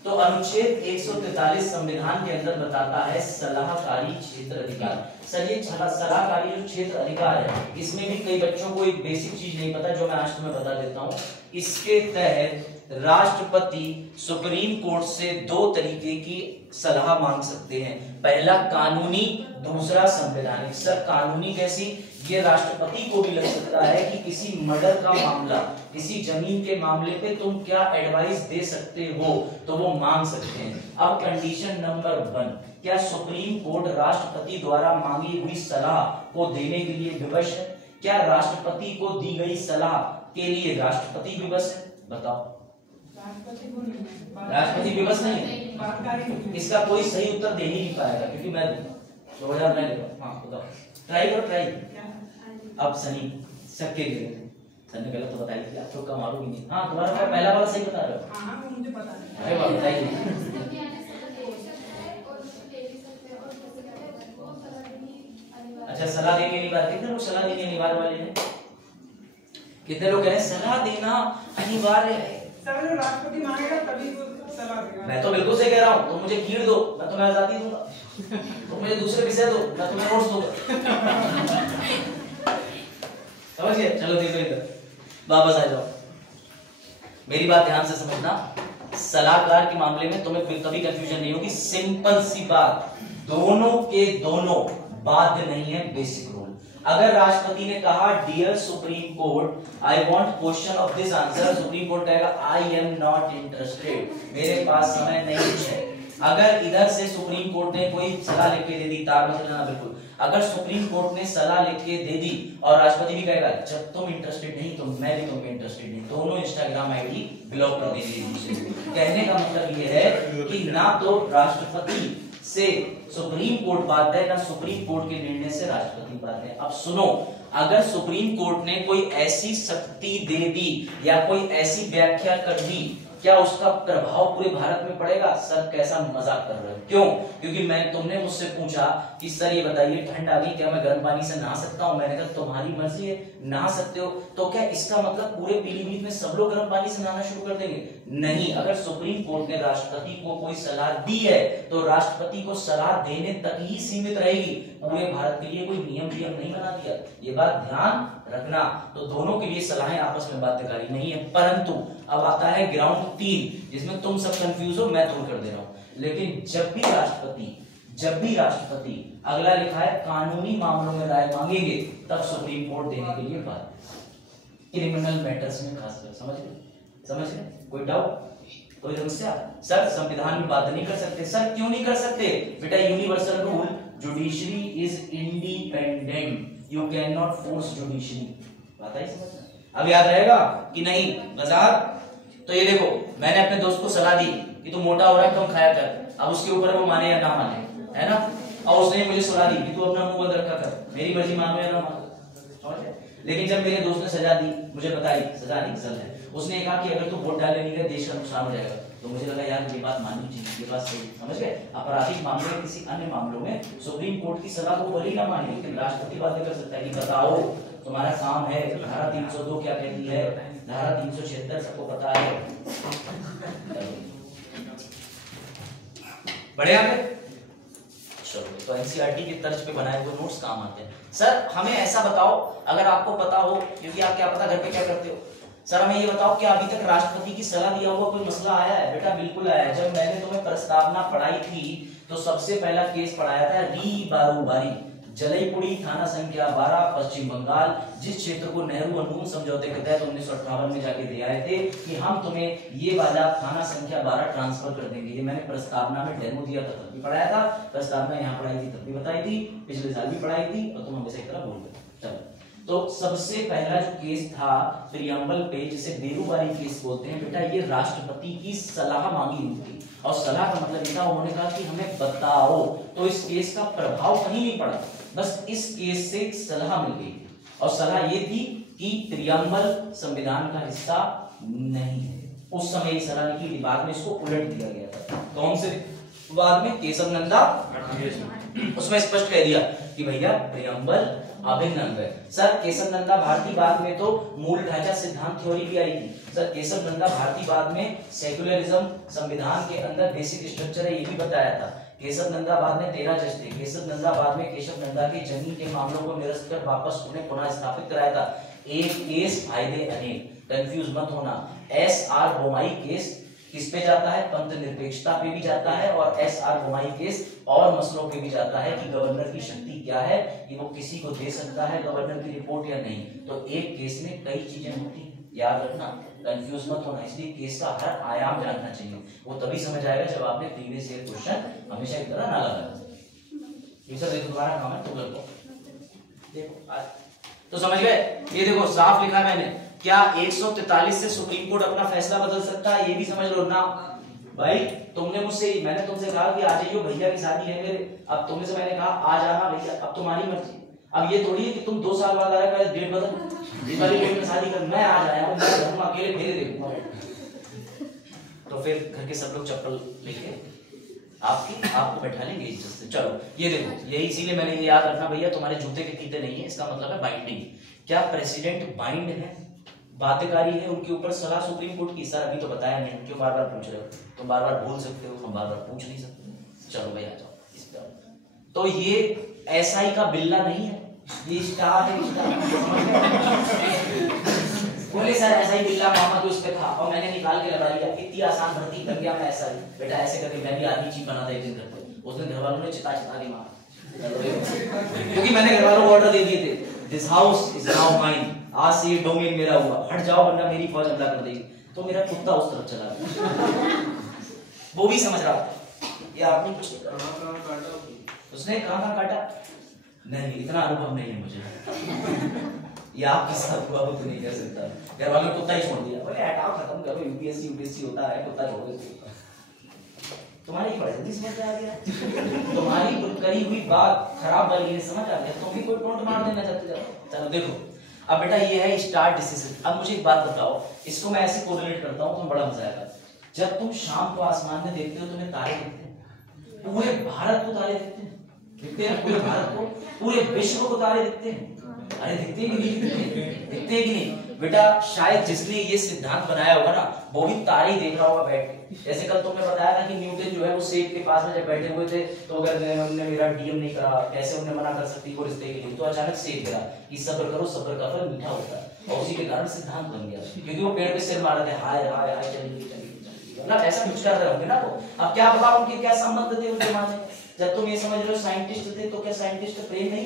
तो अनुच्छेद 143 संविधान के अंदर बताता है सलाहकारी क्षेत्र अधिकार। सर ये सलाहकारी जो क्षेत्र अधिकार है, इसमें भी कई बच्चों को एक बेसिक चीज नहीं पता जो मैं आज तुम्हें बता देता हूँ। इसके तहत राष्ट्रपति सुप्रीम कोर्ट से 2 तरीके की सलाह मांग सकते हैं, पहला कानूनी, दूसरा संवैधानिक। सर कानूनी कैसी? ये राष्ट्रपति को भी लग सकता है कि किसी मर्डर का मामला, किसी जमीन के मामले पे तुम क्या एडवाइस दे सकते हो, तो वो मांग सकते हैं। अब कंडीशन नंबर 1, क्या सुप्रीम कोर्ट राष्ट्रपति द्वारा मांगी हुई सलाह को देने के लिए विवश है? क्या राष्ट्रपति को दी गई सलाह के लिए राष्ट्रपति विवश है? बताओ। राष्ट्रपति विवश नहीं है, इसका कोई सही उत्तर दे ही नहीं पाएगा, क्योंकि मैं 2000 में लेगा। हाँ बताओ, ट्राई करो ट्राई। अब सनी सबके लिए सर ने गलत तो बताई थी, आप तो कम मारोगे नहीं। हाँ तुम्हारा पहला वाला सही बता रहे हो। हाँ मुझे पता है। अरे वाह बताइए। अच्छा सलाह देने अनिवार्य, कितने लोग सलाह देने अनिवार्य वाले हैं? कितने लोग कह रहे हैं सलाह देना अनिवार्य है? सर राष्ट्रपति मांगेगा तभी तो सलाह देगा। मैं तो बिल्कुल सही कह रहा हूँ, तो मुझे कीड़ दो मैं तुम्हें आजादी दूंगा, तो मुझे दूसरे विषय दो मैं तुम्हें नोट्स दूंगा। समझ गए? चलो देखो इधर वापस आ जाओ, मेरी बात ध्यान से समझना। सलाहकार के मामले में तुम्हें कभी कंफ्यूजन नहीं होगी, सिंपल सी बात, दोनों के दोनों बाध्य नहीं है, बेसिक रूल। अगर राष्ट्रपति ने कहा dear supreme court I want question of this answer, supreme court कहेगा आई एम नॉट इंटरेस्टेड, मेरे पास समय नहीं है। अगर इधर से सुप्रीम कोर्ट ने कोई सलाह लिख के दे दी, तार मत लेना बिल्कुल, अगर सुप्रीम कोर्ट ने सलाह लिख के दे दी और राष्ट्रपति भी कहेगा जब तुम इंटरेस्टेड नहीं तो मैं भी तुम पे इंटरेस्टेड नहीं, दोनों इंस्टाग्राम आईडी ब्लॉक कर देंगे। कहने का मतलब ये है कि ना तो राष्ट्रपति से सुप्रीम कोर्ट बाध्य है, ना सुप्रीम कोर्ट के निर्णय से राष्ट्रपति बाध्य है। अब सुनो, अगर सुप्रीम कोर्ट ने कोई ऐसी शक्ति दे दी या कोई ऐसी व्याख्या कर दी, क्या उसका प्रभाव पूरे भारत में पड़ेगा? सर कैसा मजाक कर रहे हो? क्यों? क्योंकि तुमने मुझसे पूछा कि सर ये बताइए ठंड आ गई, क्या मैं गर्म पानी से नहा सकता हूं? मैंने कहा तुम्हारी मर्जी है, नहा सकते हो। तो क्या इसका मतलब पूरे पीलीभीत में सब लोग गर्म पानी से नहाना शुरू कर देंगे? नहीं। अगर सुप्रीम कोर्ट ने राष्ट्रपति को कोई सलाह दी है तो राष्ट्रपति को सलाह देने तक ही सीमित रहेगी, पूरे भारत के लिए कोई नियम नहीं बना दिया। ये बात ध्यान रखना। तो दोनों के लिए सलाहें आपस में बाध्यकारी नहीं है। परंतु अब आता है ग्राउंड 3, जिसमें तुम सब कंफ्यूज हो, मैं दूर कर दे रहा हूं। लेकिन जब भी राष्ट्रपति अगला लिखा है कानूनी मामलों में राय मांगेंगे, तब सुप्रीम कोर्ट देने के लिए बात, क्रिमिनल मैटर्स में खासकर। समझ रहे? कोई डाउट, कोई समस्या? सर संविधान में बात नहीं कर सकते। सर क्यों नहीं कर सकते? बेटा universal rule, judiciary is independent, you can not force judiciary. बात आई समझ? अब याद रहेगा कि नहीं? मजाक। तो ये देखो, मैंने अपने दोस्त को सलाह दी कि तू मोटा हो रहा है, कम खाया कर। अब उसके ऊपर वो माने या ना माने, है ना? और उसने मुझे सलाह दी कि तू अपना मुंह बंद रखा कर, मेरी मर्जी मानो या ना मानो। लेकिन जब मेरे दोस्त ने सजा दी, मुझे बताई सजा नहीं सजा है, उसने कहा कि अगर तू वोट डालने नहीं गया देश का नुकसान हो जाएगा, तो मुझे लगा यार ये बात माननी चाहिए, ये बात सही। समझ गए? आपराधिक मामले किसी अन्य मामलों में सुप्रीम कोर्ट की सलाह को भले ही ना माने, लेकिन राष्ट्रपति बात कर सकता है कि बताओ तुम्हारा काम है, धारा 302 क्या कहती है, धारा 376 सबको पता है। बढ़िया है। चलो, तो एनसीईआरटी की तर्ज पे बनाए हुए नोट्स काम आते हैं। सर हमें ऐसा बताओ, अगर आपको पता हो, क्योंकि आप क्या पता घर पे क्या करते हो, सर हमें ये बताओ कि अभी तक राष्ट्रपति की सलाह दिया हुआ कोई मसला आया है? बेटा बिल्कुल आया है। जब मैंने तुम्हें प्रस्तावना पढ़ाई थी तो सबसे पहला केस पढ़ाया था री बारूबारी, जलईपुड़ी, थाना संख्या 12, पश्चिम बंगाल, जिस क्षेत्र को नेहरू अंडून समझौते के तहत 1958 में जाके दे आए थे कि हम तुम्हें ये वाला थाना संख्या 12 ट्रांसफर कर देंगे। ये मैंने प्रस्तावना में डेमो दिया था, तब भी पढ़ाया था। प्रस्तावना यहाँ पढ़ाई थी, तब भी बताई थी, पिछले साल भी पढ़ाई थी, और तुम हमेशा एक तरह भूल गए। चलो, तो सबसे पहला जो केस था प्रियम्बल पे, जिसे बेरूबारी केस बोलते हैं, बेटा ये राष्ट्रपति की सलाह मांगी हुई थी, और सलाह का मतलब ये था उन्होंने कहा कि हमें बताओ। तो इस केस का प्रभाव कहीं नहीं पड़ा, बस इस केस से एक सलाह मिल गई थी, और सलाह ये थी कि प्रियम्बल संविधान का हिस्सा नहीं है। उस समय ये सलाह लिखी थी, बाद में इसको उलट दिया गया था। कौन से बाद में? केशव नंदा, उसमें स्पष्ट कह दिया कि भैया प्रियम्बल अभिन्न अंग है। सर केशव नंदा भारती बाद में तो मूल ढांचा सिद्धांत थ्योरी भी आई थी। सर केशव नंदा भारती बाद में सेक्युलरिज्म संविधान के अंदर बेसिक स्ट्रक्चर है ये भी बताया था। केशव नंदा बाद में 13 जज थे। केशव नंदा बाद में केशव नंदा के जमीन के मामलों को निरस्त कर वापस उन्हें पुनः स्थापित कराया था। एक केस फायदे अनेक, कंफ्यूज मत होना। SR बोमाई केस किस पे जाता है? पंथ निरपेक्षता पे भी जाता है, और SR बोमाई केस और मसलों पे भी जाता है कि गवर्नर की शक्ति क्या है, कि वो किसी को दे सकता है गवर्नर की रिपोर्ट या नहीं। तो एक केस में कई चीजें होती, याद रखना, कंफ्यूज मत होना। इसलिए केस का हर आयाम जानना चाहिए, वो तभी समझ आएगा जब आपने प्रीवियस ईयर क्वेश्चन हमेशा की तरह ना लगा। ये सब देखो तुम्हारा काम है, तो कर लो। देखो तो समझ गए? ये देखो साफ लिखा है मैंने, क्या 143 से सुप्रीम कोर्ट अपना फैसला बदल सकता है? ये भी समझ लो ना भाई। मैंने तुमसे कहा कि आ जाइयो, भैया की शादी है मेरे। अब तुमसे मैंने कहा आ जाना भैया, अब तुम्हारी मर्जी। अब ये थोड़ी है कि तुम 2 साल बाद आ रहे, डेट बदल, दिवाली डेट में शादी कर, मैं आ जाया हूं, मैं रहूंगा अकेले, फेरे देखूंगा। तो फिर घर के सब लोग चप्पल लेके आपको बैठा लेंगे इज्जत से। चलो ये देखो, यही इसीलिए मैंने ये याद रखना भैया, तुम्हारे जूते के फीते नहीं है, इसका मतलब है बाइंडिंग। क्या प्रेसिडेंट बाइंड है, बाध्यकारी है उनके ऊपर सलाह सुप्रीम कोर्ट की? सर अभी तो बताया नहीं, क्यों बार बार पूछ रहे हो? तुम बार बार भूल सकते हो, हम बार बार पूछ नहीं सकते। चलो भाई आ जाओ इस पर। तो ये SI का बिल्ला नहीं है, ये स्टार है। बोले सर ऐसा ही बिल्ला मामा तो उस पे था और मैंने निकाल के लगा लिया, इतनी आसान भर्ती कर गया मैं। ऐसा ही बेटा, ऐसे करके मैं भी आदमी चीज बना था एक दिन घर पर। उस दिन घर वालों ने चिता के मारा, क्योंकि मैंने घर वालों को ऑर्डर दे दिए थे, this house is now mine, आज से ये डोमेन मेरा हुआ, हट जाओ वरना मेरी फौज हमला कर देगी। तो मेरा कुत्ता उस तरफ चला गया, वो भी समझ रहा था। ये आपने कुछ उसने कहां काटा? नहीं, इतना अनुभव नहीं है मुझे। ये आपके साथ हुआ, वो तो नहीं कर सकता। घर वालों ने कुत्ता ही छोड़ दिया, बोले हटाओ, खत्म करो, यूपीएससी होता है, कुत्ता छोड़ दो। तुम्हारी जल्दी समझ आ गया, तुम्हारी करी हुई बात खराब वाली है, समझ आ गया, तुम भी कोई टोंट मार देना चाहते जाओ। चलो देखो, अब बेटा ये है स्टार डिसीजन। अब मुझे एक बात बताओ, इसको मैं ऐसे कोरिलेट करता हूँ, तुम्हें बड़ा मजा आएगा। जब तुम शाम को आसमान में देखते हो, तुम्हें तारे दिखते हैं, पूरे भारत को तारे दिखते हैं, पूरे भारत को, पूरे विश्व को तारे दिखते हैं। अरे दिखते कि नहीं? दिखते कि नहीं बेटा? शायद जिसने ये सिद्धांत बनाया होगा ना, वो भी तारे ही देख रहा होगा बैठ के। जैसे कल तुमने बताया था कि न्यूटन जो है वो सेब के पास में जब बैठे हुए थे, तो अगर उन्होंने मेरा डीएम नहीं करा, कैसे उन्हें मना कर सकती वो रिश्ते के लिए? तो अचानक सेब गिरा कि सब्र करो, सब्र का फल मीठा होता है, और उसी के कारण सिद्धांत बन गया, क्योंकि वो पेड़ पे सिर मार रहे थे, हाय हाय हाय चलिए, मतलब ऐसा कुछ कर रहे होंगे ना वो। अब क्या पता उनके क्या संबंध थे उस जमाने में। जब तुम ये समझ रहे हो साइंटिस्ट थे, तो क्या साइंटिस्ट प्रेम नहीं?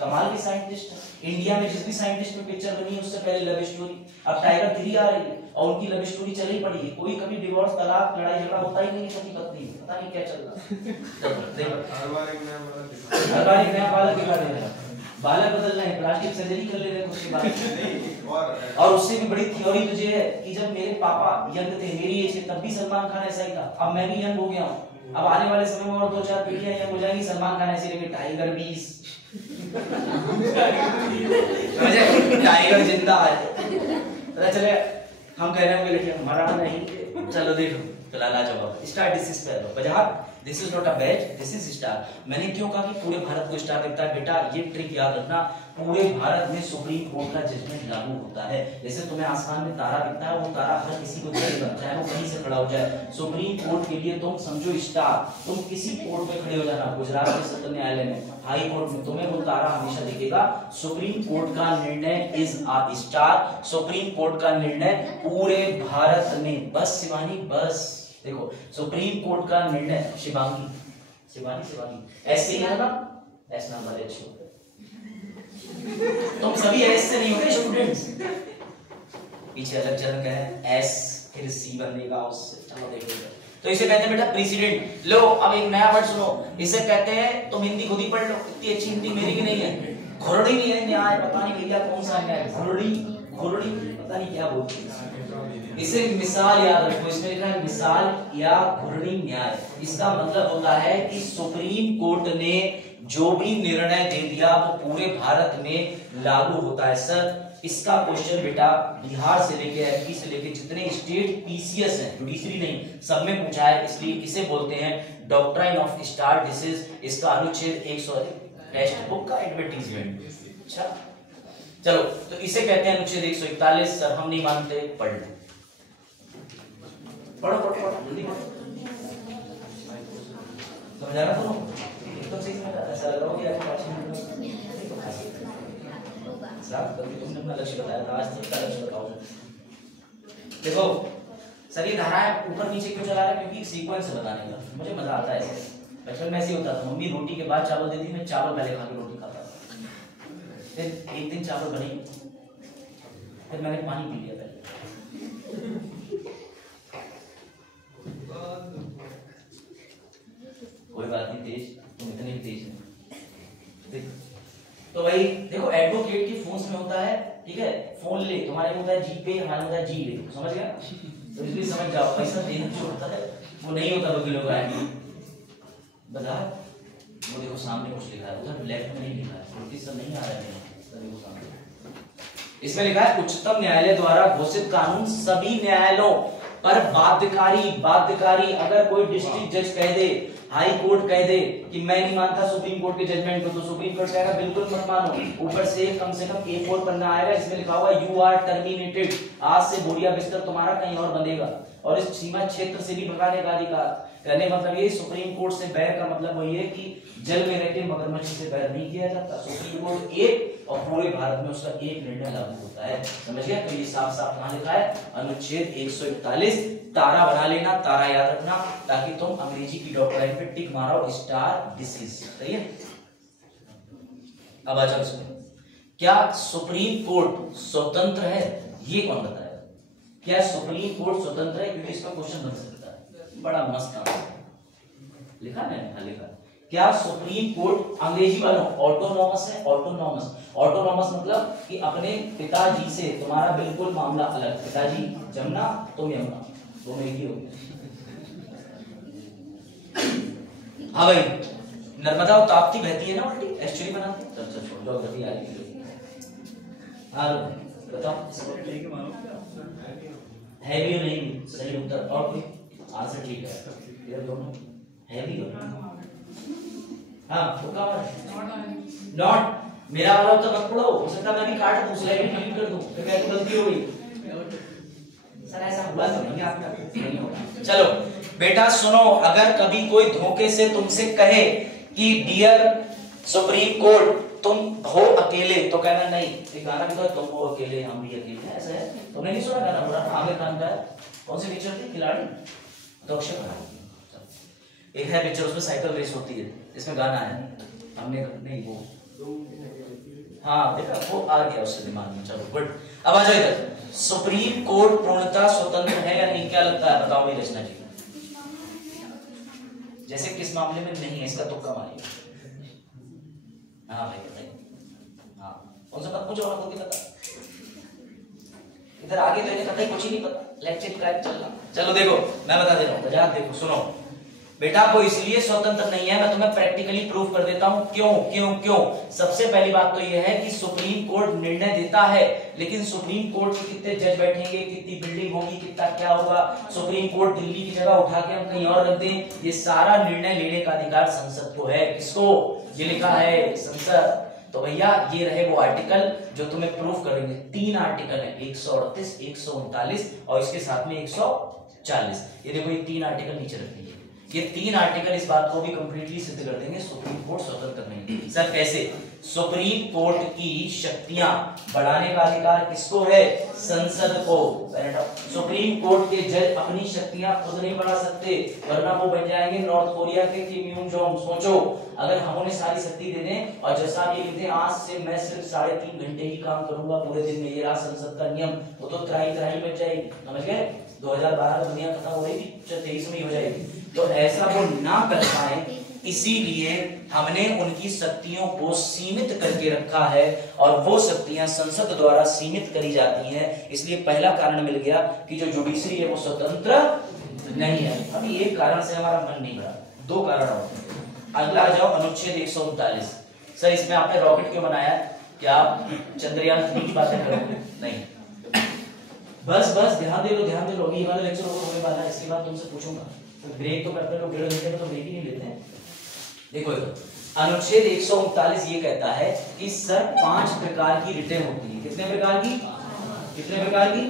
कमाल के साइंटिस्ट है। इंडिया में जिस भी साइंटिस्ट में पिक्चर बनी है, उससे पहले लव स्टोरी। अब टाइगर 3 आ रही है और उनकी लव स्टोरी चल ही पड़ी है। कोई कभी डिवोर्स, तलाक, लड़ाई झगड़ा होता ही नहीं पति पत्नी, पता नहीं क्या चल रहा। हर बार एक नया बालक दिखा दे रहा है, बालक बदल रहे हैं, प्लास्टिक सर्जरी कर ले रहे हैं उसके बाद। और उससे भी बड़ी थ्योरी तुझे है कि जब मेरे पापा यंग थे, मेरी एज तब भी सलमान खान ऐसा ही था, अब मैं भी यंग हो गया हूँ। अब आने वाले समय में और 2-4 पीढ़ियां यंग हो जाएंगी, सलमान खान ऐसे रहेंगे, टाइगर 20 टाइगर जिंदा है। पता चले हम कह रहे हैं लड़कियां हमारा नहीं। चलो देखो, फिलहाल आ जाओ स्टार डिसीज पे लो बजा। This is not a batch, this is star. मैंने क्यों कहा कि पूरे भारत को स्टार दिखता है? बेटा ये ट्रिक याद रखना, पूरे भारत में सुप्रीम कोर्ट का जजमेंट लागू होता है। जैसे तुम्हें आसमान में तारा दिखता है, वो तारा हर किसी को दिखेगा, चाहे वो कहीं से खड़ा हो जाए। सुप्रीम कोर्ट के लिए तुम समझो स्टार, तुम किसी कोर्ट में खड़े हो जाना, गुजरात के सत्र न्यायालय में, हाई कोर्ट में, तुम्हें वो तारा हमेशा दिखेगा। सुप्रीम कोर्ट का निर्णय is a star. Supreme court का निर्णय पूरे भारत में, बस शिवानी बस देखो, सुप्रीम कोर्ट का निर्णय, शिवानी ऐसे ही है ना, ऐसा ना वाले अच्छे होते, तुम सभी एस से नहीं होते स्टूडेंट्स, पीछे अलग जगह है एस, फिर सी बनेगा उससे। चलो देखो, तो इसे कहते हैं बेटा प्रेसिडेंट। लो अब एक नया वर्ड सुनो, इसे कहते हैं, तुम हिंदी खुद ही पढ़ लो, इतनी अच्छी हिंदी मेरी भी नहीं है। घुरड़ी नहीं है न्याय, पता नहीं भैया कौन सा न्याय, घुरड़ी पता नहीं क्या बोलते हैं। इसे मिसाल याद रखो, इसमें लिखा है मिसाल या घुरड़ी न्याय। इसका मतलब होता है कि सुप्रीम कोर्ट ने जो भी निर्णय दे दिया वो पूरे भारत में लागू होता है। सर इसका क्वेश्चन बेटा बिहार से लेके एमपी से लेके जितने स्टेट पीसीएस हैं, जुडिशरी नहीं, सब में पूछा है, इसलिए इसे बोलते हैं डॉक्ट्राइन ऑफ स्टार डिसीज। इसका अनुच्छेद 100 टेक्स्ट बुक का एडवर्टीजमेंट। अच्छा चलो, तो इसे कहते हैं अनुच्छेद 141। सर हम नहीं मानते, पढ़ लो, पढ़ो पढ़ो पढ़ो, जल्दी पढ़ो, समझा ना दोनों? एकदम सही समझा। ऐसा लग रहा हो कि आपको तुमने अपना लक्ष्य बताया था, आज तक का लक्ष्य बताओ। देखो सर ये धाराएं ऊपर नीचे क्यों चला रहा है? क्योंकि सीक्वेंस से बताने का मुझे मजा आता है। बचपन में ऐसे होता था, मम्मी रोटी के बाद चावल देती, मैं चावल पहले खा के रोटी खाता था। फिर एक दिन चावल बने, फिर मैंने पानी पी लिया पहले। कोई बात नहीं, तेज तुम इतने भी तेज नहीं। तो भाई देखो एडवोकेट की फोन में होता है, ठीक है, फोन ले, तुम्हारे में होता है जी पे, हमारे में होता है जी ले, समझ गया? तो इसलिए समझ जाओ, पैसा देना जो होता है वो नहीं होता वकीलों का। बता वो देखो सामने कुछ लिखा है, उधर लेफ्ट में नहीं लिखा है, नोटिस सब नहीं आ रहा है, देखो सामने इसमें लिखा है उच्चतम न्यायालय द्वारा घोषित कानून सभी न्यायालयों पर बाध्यकारी। अगर कोई डिस्ट्रिक्ट जज कह दे, हाई कोर्ट कह दे कि मैं नहीं मानता सुप्रीम कोर्ट के जजमेंट को, तो सुप्रीम कोर्ट कहेगा बिल्कुल मत मानो। ऊपर से कम A4 पन्ना आएगा, इसमें लिखा हुआ यू आर टर्मिनेटेड, आज से बोरिया बिस्तर तुम्हारा कहीं और बंधेगा और इस सीमा क्षेत्र से भी भगाने का अधिकार। कहने मतलब ये सुप्रीम कोर्ट से बैर का मतलब वही है कि जल में रहते मगरमच्छ से बैर नहीं किया जाता। सुप्रीम कोर्ट एक और पूरे भारत में उसका एक निर्णय लागू होता है, समझ गया? तो ये साफ साफ कहां लिखा है? अनुच्छेद 141। तारा बना लेना, तारा याद रखना, ताकि तुम अंग्रेजी की डॉक्ट्राइन पे टिक मारो, स्टार डिसीज। सही है? अब आ जाओ इसमें, क्या सुप्रीम कोर्ट स्वतंत्र है? ये कौन बताएगा? क्या सुप्रीम कोर्ट स्वतंत्र है? क्योंकि इसका क्वेश्चन बन सकता है, बड़ा मस्त आंसर लिखा है, लिखा। क्या सुप्रीम कोर्ट अंग्रेजी वालों ऑटोनॉमस है? ऑटोनॉमस मतलब कि अपने पिताजी से तुम्हारा बिल्कुल मामला अलग। पिताजी जमुना, तुम यमुना, दोनों एक ही हो। हाँ भाई, नर्मदा और ताप्ती बहती है ना उल्टी, एस्चुरी बनाती है। चल छोड़ दो, गति आ रही है। हाँ बताओ, है भी नहीं? सही उत्तर और कोई आंसर ठीक है, ये दोनों है भी हो। हाँ वो क्या है? नॉट। मेरा वाला तो मत पढ़ो, हो सकता मैं भी काट दूं, स्लाइड में डिलीट कर दूं, तो क्या गलती हो गई? सर ऐसा हुआ तो नहीं, आपका नहीं होगा। चलो बेटा सुनो, अगर कभी कोई धोखे से तुमसे कहे कि डियर सुप्रीम कोर्ट तुम हो अकेले, तो कहना नहीं। एक गाना भी तो, तुम हो अकेले हम भी अकेले, ऐसा है? तुमने नहीं सुना गाना? पूरा आमिर खान का है। कौन सी पिक्चर थी? खिलाड़ी, तो अक्षय कुमार। एक है पिक्चर, उसमें साइकिल रेस होती है, इसमें गाना है, हमने नहीं वो, हाँ देखा, वो आ गया उससे दिमाग में। चलो गुड। अब आ जाओ इधर, सुप्रीम कोर्ट पूर्णतः स्वतंत्र है या नहीं? क्या लगता है? बताओ मेरी रचना जी। जैसे किस मामले में नहीं है, इसका तुक्का मारिए। हाँ भाई बताइए। हाँ कौन सा पूछो, और आपको पता? इधर आगे तो इन्हें पता ही कुछ ही नहीं पता, लेक्चर क्रैक चल रहा। चलो देखो मैं बता दे रहा हूँ, बजाज देखो सुनो बेटा, वो इसलिए स्वतंत्र नहीं है, मैं तुम्हें प्रैक्टिकली प्रूव कर देता हूं। क्यों क्यों क्यों? सबसे पहली बात तो यह है कि सुप्रीम कोर्ट निर्णय देता है, लेकिन सुप्रीम कोर्ट के कितने जज बैठेंगे, कितनी बिल्डिंग होगी, कितना क्या होगा, सुप्रीम कोर्ट दिल्ली की जगह उठा के हम कहीं और रख दें, ये सारा निर्णय लेने का अधिकार संसद को है। किसको? ये लिखा है संसद। तो भैया ये रहे वो आर्टिकल जो तुम्हें प्रूफ करेंगे। 3 आर्टिकल है, 138, 139 और इसके साथ में 140। ये देखो ये 3 आर्टिकल नीचे रख दीजिए। ये 3 आर्टिकल इस बात को भी कंप्लीटली सिद्ध कर देंगे सुप्रीम कोर्ट स्वतंत्र नहीं। सर कैसे? सुप्रीम कोर्ट की शक्तियां बढ़ाने का अधिकार किसको है? संसद को। सुप्रीम कोर्ट के जज अपनी शक्तियां खुद नहीं बढ़ा सकते, वरना वो बन जाएंगे नॉर्थ कोरिया के किम यूंग जोंग। सोचो अगर हम उन्हें सारी शक्ति दे दें और जैसा आप ये लिखते हैं आज से मैं सिर्फ 3.5 घंटे ही काम करूंगा पूरे दिन में, ये रहा संसद का नियम, वो तो त्राही बच जाएगी। समझ गए? 2012 में दुनिया खत्म हो रही थी, 23 में ही हो जाएगी। तो ऐसा वो ना कर पाए, इसीलिए हमने उनकी शक्तियों को सीमित करके रखा है और वो शक्तियां संसद द्वारा सीमित करी जाती हैं। इसलिए पहला कारण मिल गया कि जो जुडिशरी है वो स्वतंत्र नहीं है। अभी एक कारण से हमारा मन नहीं भरा, 2 कारण और। अगला आ जाओ अनुच्छेद 139। सर इसमें आपने रॉकेट क्यों बनाया? क्या आप चंद्रयान 3 की बातें करोगे? नहीं, बस ध्यान दे लो ये वाला लेक्चर होने वाला है, इसके बाद तुमसे पूछूंगा। तो ब्रेक तो करते लोग 1.5 घंटे में, तो ब्रेक ही नहीं लेते हैं। देखो अनुच्छेद 139 ये कहता है कि सर 5 प्रकार की रिटें होती है। कितने प्रकार की?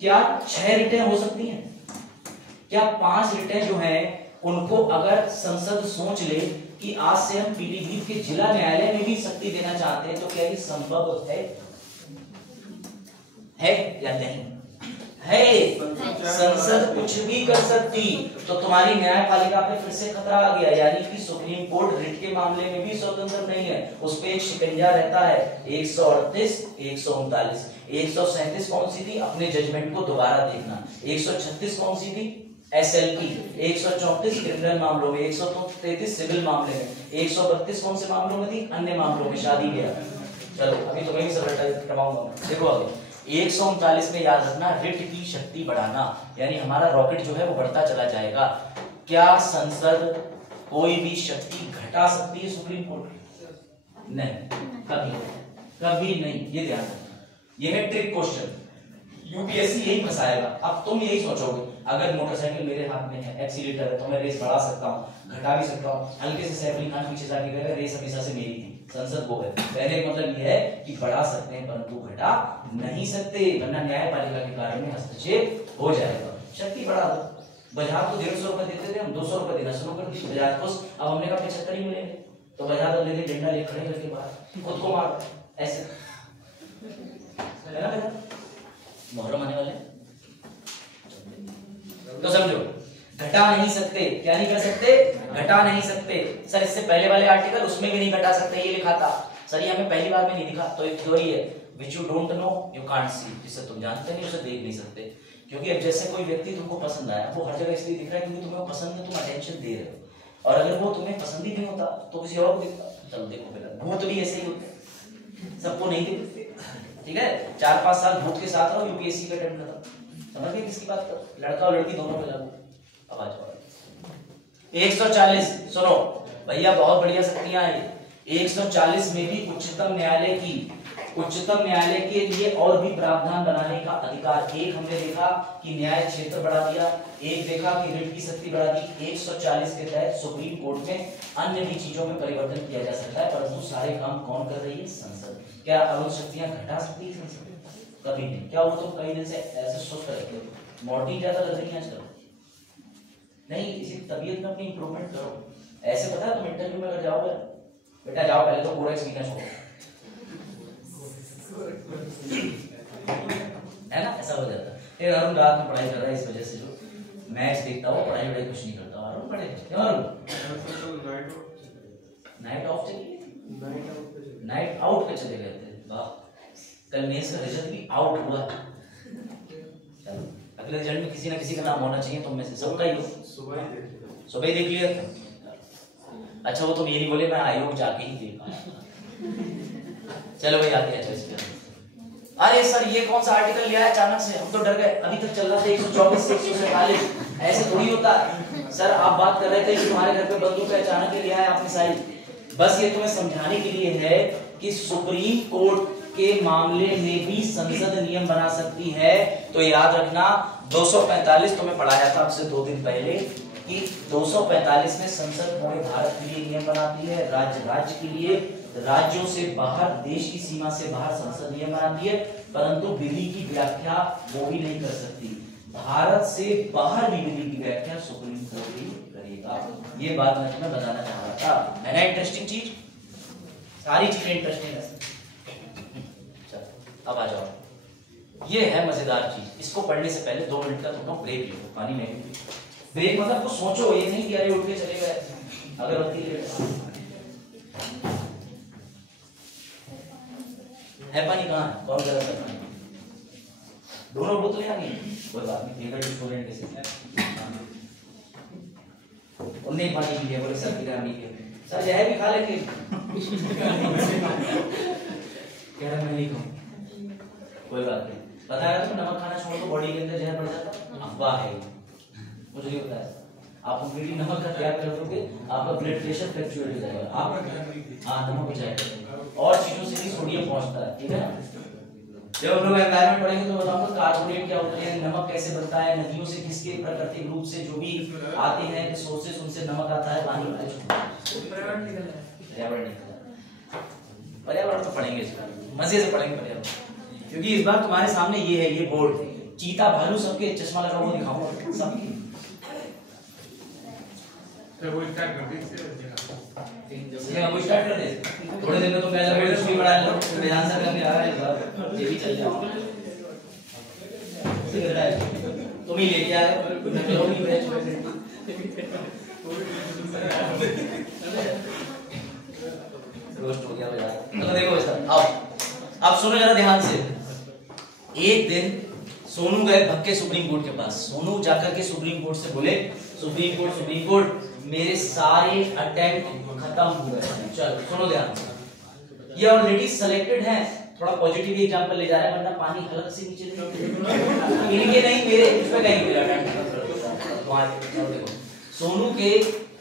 क्या 6 रिटें हो सकती हैं? क्या 5 रिटें जो हैं उनको अगर संसद सोच ले कि आज से हम पीलीभीत के जिला न्यायालय में भी शक्ति देना चाहते हैं, तो क्या ये संभव है या नहीं है? संसद कुछ भी कर सकती। तो तुम्हारी न्यायपालिका पे फिर से खतरा आ गया, यानी कि सुप्रीम कोर्ट रिट के मामले में भी स्वतंत्र नहीं है, उस पे एक शिकंजा रहता है। 138, 139, 137 कौन सी थी? अपने जजमेंट को दोबारा देखना। 136 कौन सी थी? SLP। 134 क्रिमिनल मामलों में, 133 सिविल मामले में, 132 कौन से मामलों में थी? अन्य मामलों में, शादी ब्याह। चलो अभी तुम्हें भी सरल करवाऊंगा। देखो आगे 139 में याद रखना, रिट की शक्ति बढ़ाना, यानी हमारा रॉकेट जो है वो बढ़ता चला जाएगा। क्या संसद कोई भी शक्ति घटा सकती है सुप्रीम कोर्ट? नहीं, कभी नहीं। ये ध्यान रखना, ये है ट्रिक क्वेश्चन, यूपीएससी यही फंसाएगा। अब तुम यही सोचोगे अगर मोटरसाइकिल मेरे हाथ में है, एक्सीलेटर है, तो मैं रेस बढ़ा सकता हूँ, घटा भी सकता हूँ। हल्के से सैफ अली खान पीछे जाके कहेगा रेस हमेशा से मेरी थी, संसद वो है। कहने का मतलब ये है कि बढ़ा सकते हैं परंतु घटा नहीं सकते, वरना न्यायपालिका के कार्य में हस्तक्षेप हो जाएगा। शक्ति बढ़ा दो। बजाज को 150 रुपए देते थे हम, 200 रुपए देना शुरू कर दी बजाज को। अब हमने कहा 75 ही मिलेंगे, तो बजाज लेके डंडा ले खड़े करके बाहर खुद को मार, ऐसे मुहर्रम आने वाले। तो समझो घटा नहीं सकते। क्या नहीं कर सकते? घटा नहीं सकते। सर इससे पहले वाले आर्टिकल उसमें भी नहीं घटा सकते, ये लिखा था। सर ये हमें पहली बार में नहीं दिखा। तो एक थ्योरी है, which you don't know you can't see, जिसे तुम जानते नहीं उसे देख नहीं सकते। क्योंकि अब जैसे कोई व्यक्ति तुमको पसंद आया, वो हर जगह इसलिए दिख रहा है क्योंकि तुम्हें वो पसंद है, तुम अटेंशन दे रहे हो। और अगर वो तुम्हें पसंद ही नहीं होता तो किसी और को दिखता। चलो देखो बेटा, भूत भी ऐसे ही होते हैं, सबको नहीं दिखते। ठीक है, 4-5 साल भूत के साथ रहो, यूपीएससी का अटेम्प्ट खत्म। समझ गए किसकी बात कर? लड़का और लड़की दोनों पे लागू। अब आ जाओ 140। सुनो भैया, बहुत बढ़िया शक्तियां हैं। 140 में भी उच्चतम न्यायालय के लिए और भी प्रावधान बनाने का अधिकार। एक हमने देखा कि न्याय क्षेत्र बढ़ा दिया, एक देखा कि रिट की शक्ति बढ़ा दी। 140 के तहत सुप्रीम कोर्ट में अन्य भी चीजों में परिवर्तन किया जा सकता है, परंतु सारे काम कौन कर रही है? संसद। क्या अरुण शक्तियां घटा सकती है संसद? कभी नहीं। क्या वो तो कई दिन से ऐसे सोच रहे थे, मोटी ज्यादा लग रही है आजकल। नहीं, इसी तबीयत में अपनी इंप्रूवमेंट करो। ऐसे पता है तुम इंटरव्यू में अगर जाओगे, बेटा जाओ पहले तो पूरा एक्सपीरियंस हो, है ना? ऐसा हो जाता है। फिर अरुण रात में पढ़ाई कर रहा है, इस वजह से जो मैच देखता हो, पढ़ाई वढ़ाई कुछ नहीं करता। अरुण पढ़े क्यों? अरुण नाइट ऑफ चलिए, नाइट आउट पे चले गए थे। वाह, कल मेंस का रिजल्ट भी आउट हुआ। चलो अगले रिजल्ट में किसी ना किसी का नाम होना चाहिए तुम में से, सबका ही हो। सुबह ही देख लिया। अच्छा वो तुम ये नहीं बोले मैं आयोग जाके ही देखा। चलो भाई आगे अच्छा इस पे। अरे सर ये कौन सा आर्टिकल लिया है अचानक से, हम तो डर गए। अभी तक चल रहा था 124 से 147। ऐसे थोड़ी होता है सर। आप बात कर रहे थे कि तुम्हारे घर पे बंदूक है, अचानक ही लिया है आपने सारी। बस ये तुम्हें समझाने के लिए है कि सुप्रीम कोर्ट के मामले में भी संसद नियम बना सकती है। तो याद रखना 245 तुम्हें पढ़ाया था आपसे 2 दिन पहले कि 245 में संसद पूरे भारत के लिए नियम बनाती है, राज्य के लिए। राज्यों से बाहर, देश की सीमा से बाहर संसद नियम बनाती है, परंतु विधि की व्याख्या वो भी नहीं कर सकती। भारत से बाहर भी विधि की व्याख्या सुप्रीम कोर्ट ही करेगा। ये बात मैं तुम्हें बताना चाह रहा था। है ना इंटरेस्टिंग चीज? सारी चीजें इंटरेस्टिंग है। अब आ जाओ, ये है मजेदार चीज। इसको पढ़ने से पहले 2 मिनट का तुम लोग ब्रेक लो, पानी में भी ब्रेक। मतलब कुछ सोचो, ये नहीं कि अरे उठ के चले गए अगरबत्ती है। पानी कहाँ है? कौन गलत है? पानी दोनों बोतलें आ गई, कोई बात नहीं। फेवरेट स्टूडेंट कैसे उन्हें पानी पी लिया, बोले सर पिला नहीं किया। सर यह भी खा लेंगे। कह रहा मैं नहीं खाऊं, कोई बात नहीं। पता है तुम्हें नमक खाना छोड़ तो बॉडी के अंदर जहर बढ़ जाता है। अफवाह है, मुझे नहीं पता है। आप कंप्लीटली नमक का त्याग कर दोगे, आपका ब्लड प्रेशर फ्लक्चुएट हो जाएगा। आप नमक हो जाएगा और चीजों से भी सोडियम पहुंचता है, ठीक है ना। जब हम लोग एनवायरनमेंट पढ़ेंगे तो बताऊंगा कार्बोनेट क्या होते हैं, नमक कैसे बनता है, नदियों से किसके प्राकृतिक रूप से जो भी आते हैं रिसोर्सेज उनसे नमक आता है, पानी पर्यावरण तो पढ़ेंगे इस बार, मजे से पढ़ेंगे पर्यावरण, क्योंकि इस बार तुम्हारे सामने ये है, ये बोर्ड, चीता भालू सबके चश्मा लगा हुआ दिखाऊंगा सबकी। वो स्टार्ट कर दे, वो स्टार्ट कर दे, थोड़े दिन में तो पहले कोई कुछ भी पढ़ा लो, ध्यान से करके आ रहा है, ये भी चल जाओ, तुम ही लेके आए करोगी बैच में। रोस्ट हो गया यार। तो देखो सर, अब सुनो जरा ध्यान से। एक दिन सोनू गए भक्के सुप्रीम कोर्ट के पास। सोनू जाकर के सुप्रीम कोर्ट से बोले, सुप्रीम कोर्ट मेरे सारे अटेम्प्ट खत्म हो गए। चलो सुनो ध्यान से, ये ऑलरेडी सिलेक्टेड है, थोड़ा पॉजिटिव एग्जांपल ले जा रहा है, वरना पानी हलक से नीचे नहीं इनके नहीं मेरे इसमें कहीं मिला अटेम्प्ट। देखो सोनू के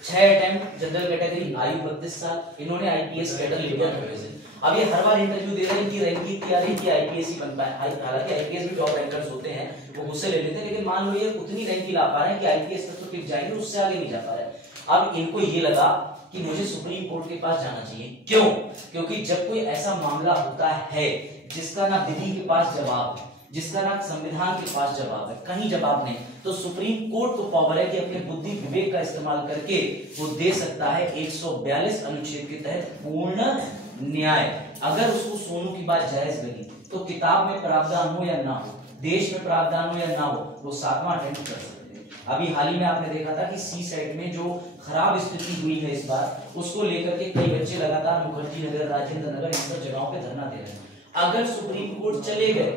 6 अटेम्प्ट जनरल कैटेगरी, आयु 32 साल, इन्होंने आईपीएस कैडर लिया था। अब ये हर बार इंटरव्यू दे रहे हैं कि रैंकिंग क्या रही कि आईपीएस ही बन पाए, हालांकि आईपीएस भी टॉप रैंकर्स होते हैं, वो मुझसे ले लेते हैं, लेकिन मान लो ये उतनी रैंक ला पा रहे हैं कि आईपीएस तक तो टिक जाएंगे, उससे आगे नहीं जा पा रहे। अब इनको ये लगा कि मुझे सुप्रीम कोर्ट के पास जाना चाहिए। क्यों? क्योंकि जब कोई ऐसा मामला होता है जिसका ना विधि के पास जवाब है, जिसका ना संविधान के पास जवाब है, कहीं जवाब नहीं, तो सुप्रीम कोर्ट को पावर है कि अपने बुद्धि विवेक का इस्तेमाल करके वो दे सकता है 142 अनुच्छेद के तहत पूर्ण न्याय। अगर उसको सोनू की बात जायज लगी तो किताब में प्रावधान हो या ना हो, देश में प्रावधान हो या ना हो, वो 7वां अटेम्प्ट कर सकते हैं। अभी हाल ही में आपने देखा था कि सी सेट में जो खराब स्थिति हुई है इस बार, उसको लेकर के कई बच्चे लगातार मुखर्जी नगर, राजेंद्र नगर, इन सब जगहों पे धरना दे रहे हैं। अगर सुप्रीम कोर्ट चले गए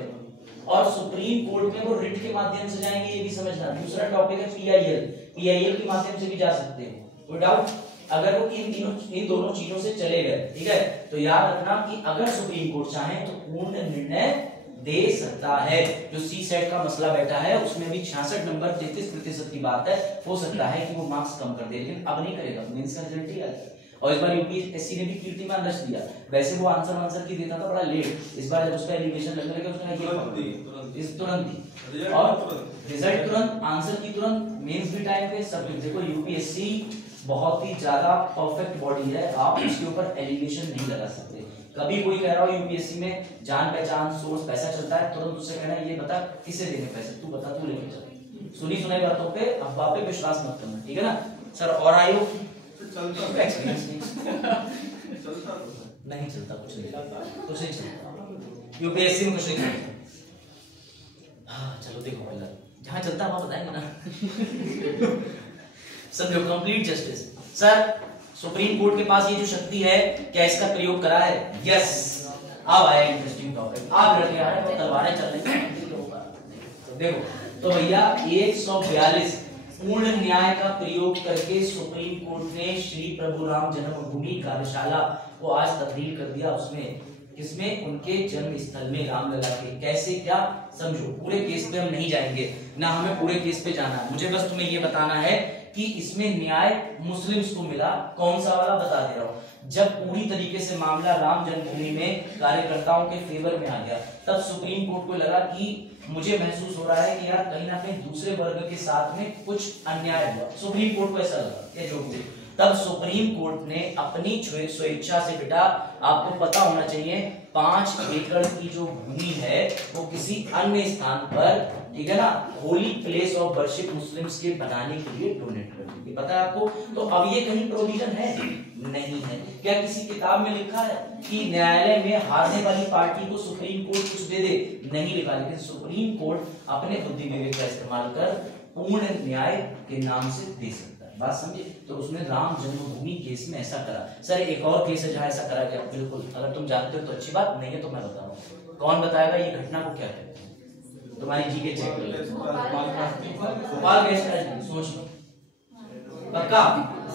और सुप्रीम कोर्ट में वो रिट के माध्यम से जाएंगे, ये भी समझना। दूसरा टॉपिक है पीआईएल के माध्यम से भी जा सकते हैं, कोई डाउट? अगर वो इन दोनों चीजों से चले गए, ठीक है, तो याद रखना कि अगर सुप्रीम कोर्ट चाहे तो पूर्ण निर्णय दे सकता है। जो सी सेट का मसला बैठा है उसमें भी 66 नंबर 33% की बात है, हो सकता है कि वो मार्क्स कम कर दे, लेकिन अब नहीं करेगा, मेंस का रिजल्ट ही आएगा। और इस बार यूपीएससी ने भी कीर्तिमान रच दिया। वैसे वो आंसर की देता था बड़ा लेट, इस बार जब उसका एलिगेशन लगने लगा उसने ये तुरंत ही, और रिजल्ट तुरंत, आंसर की तुरंत, मेंस भी टाइम पे, सब कुछ। देखो यूपीएससी बहुत ही ज्यादा परफेक्ट बॉडी है, आप उसके ऊपर एलिगेशन नहीं लगा सकते। कभी कोई कह रहा हो यूपीएससी में जान पहचान सोर्स पैसा चलता है, तुरंत उससे कहना ये बता किसे देने पैसे, तू बता, तू लेके चल। सुनी सुनाई बातों पे अफवाह पे विश्वास मत करना, ठीक है ना सर। और आयो एक्सपीरियंस नहीं चलता, कुछ नहीं चलता यूपीएससी में, कुछ नहीं चलता। हाँ चलो देखो, पहले जहाँ चलता है वहां बताएंगे ना। समझो, complete justice. Sir supreme court के पास ये जो शक्ति है, क्या इसका प्रयोग करा है? यस। अब आया इंटरेस्टिंग टॉपिक, आप लड़के आ रहे हैं, तलवारें चल रही हैं, तो देखो, तो भैया 142 पूर्ण न्याय का प्रयोग करके सुप्रीम कोर्ट ने श्री प्रभु राम जन्मभूमि कार्यशाला को आज तब्दील कर दिया, उसमें किसमें? उनके जन्म स्थल में रामलला के। कैसे, क्या, समझो। पूरे केस पे हम नहीं जाएंगे ना, हमें पूरे केस पे जाना है, मुझे बस तुम्हें ये बताना है कि इसमें न्याय मुस्लिम्स को मिला। कौन सा वाला बता दे रहा हूं। जब पूरी तरीके से मामला राम जन्मभूमि में कार्यकर्ताओं के फेवर में आ गया, तब सुप्रीम कोर्ट को लगा कि मुझे महसूस हो रहा है कि यार कहीं ना कहीं दूसरे वर्ग के साथ में कुछ अन्याय हुआ। सुप्रीम कोर्ट को ऐसा लगा, ये जो भी। तब सुप्रीम कोर्ट ने अपनी स्वेच्छा से, बेटा आपको पता होना चाहिए, 5 एकड़ की जो भूमि है वो किसी अन्य स्थान पर, ठीक है ना, holy place of worship Muslims के बनाने के लिए डोनेट कर दी। पता है आपको? तो अब ये कहीं प्रोविजन है? नहीं है। क्या किसी किताब में लिखा है कि न्यायालय में हारने वाली पार्टी को सुप्रीम कोर्ट कुछ दे दे? नहीं लिखा। लेकिन सुप्रीम कोर्ट अपने बुद्धि विवेक का इस्तेमाल कर पूर्ण न्याय के नाम से दे सकता है। बात समझे? तो उसने राम जन्मभूमि केस में ऐसा करा। सर एक और केस है जहां ऐसा करा गया, बिल्कुल, अगर तुम जानते हो तो अच्छी बात, नहीं है तो मैं बताऊं। कौन बताएगा ये घटना को क्या कहते हैं? तुम्हारी जीके चेक कर लो। भोपाल गैस ट्रेजेडी, सोच लो। पक्का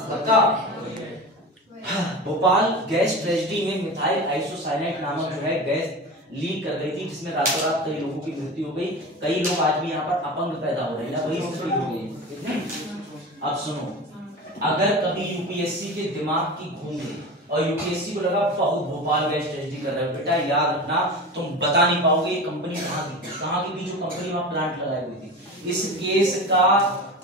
पक्का। भोपाल गैस ट्रेजेडी में मिथाइल आइसोसाइनेट नामक जो है गैस लीक कर गई थी, जिसमें रातों रात कई लोगों की मृत्यु हो गई। कई लोग आज भी यहाँ पर अपंग पैदा हो रहे हैं, वही स्थिति हो गई। अब सुनो, अगर कभी यूपीएससी के दिमाग की घूम गई और यूपीएससी को लगा बहुत भोपाल गैस ट्रेजेडी कर रहा है, बेटा याद रखना तुम बता नहीं पाओगे ये कंपनी कहाँ की थी जो कंपनी वहां प्लांट लगाई हुई थी। इस केस का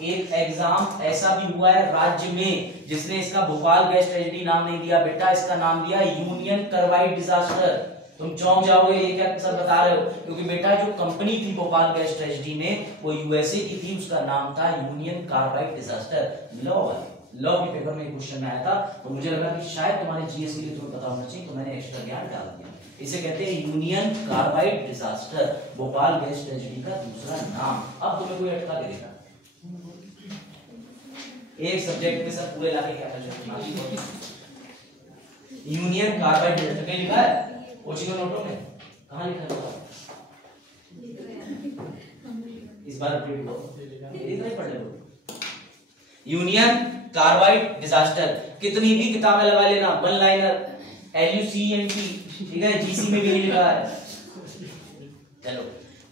एक एग्जाम ऐसा भी हुआ है राज्य में जिसने इसका भोपाल गैस ट्रेजेडी नाम नहीं दिया बेटा, इसका नाम दिया यूनियन कार्बाइड डिजास्टर। तुम चौंक जाओगे ये क्या सर बता रहे हो, क्योंकि बेटा जो कंपनी थी भोपाल गैस ट्रेजेडी में वो यूएसए की थी, उसका नाम था यूनियन कार्बाइड डिजास्टर। लॉ के पेपर में क्वेश्चन में आया था, तो मुझे लगा कि शायद तुम्हारे जीएस के लिए तुम्हें पता होना चाहिए, तो मैंने एक्स्ट्रा ज्ञान डाल दिया। इसे कहते हैं union carbide disaster, Bhopal gas tragedy का दूसरा नाम। अब तुम्हें कोई अटका के देखा एक सब्जेक्ट में सर पूरे इलाके क्या यूनियन कार्बाइड डिजास्टर कहीं लिखा है कोचिंग नोटों में, कहां लिखा है इस बार अपडेट हुआ इतना ही पढ़ लो। यूनियन कार्बाइड डिजास्टर, कितनी भी किताबें लगा लेना, वन लाइनर, LUCENT, ठीक है, जीसी में भी नहीं लिखा है। चलो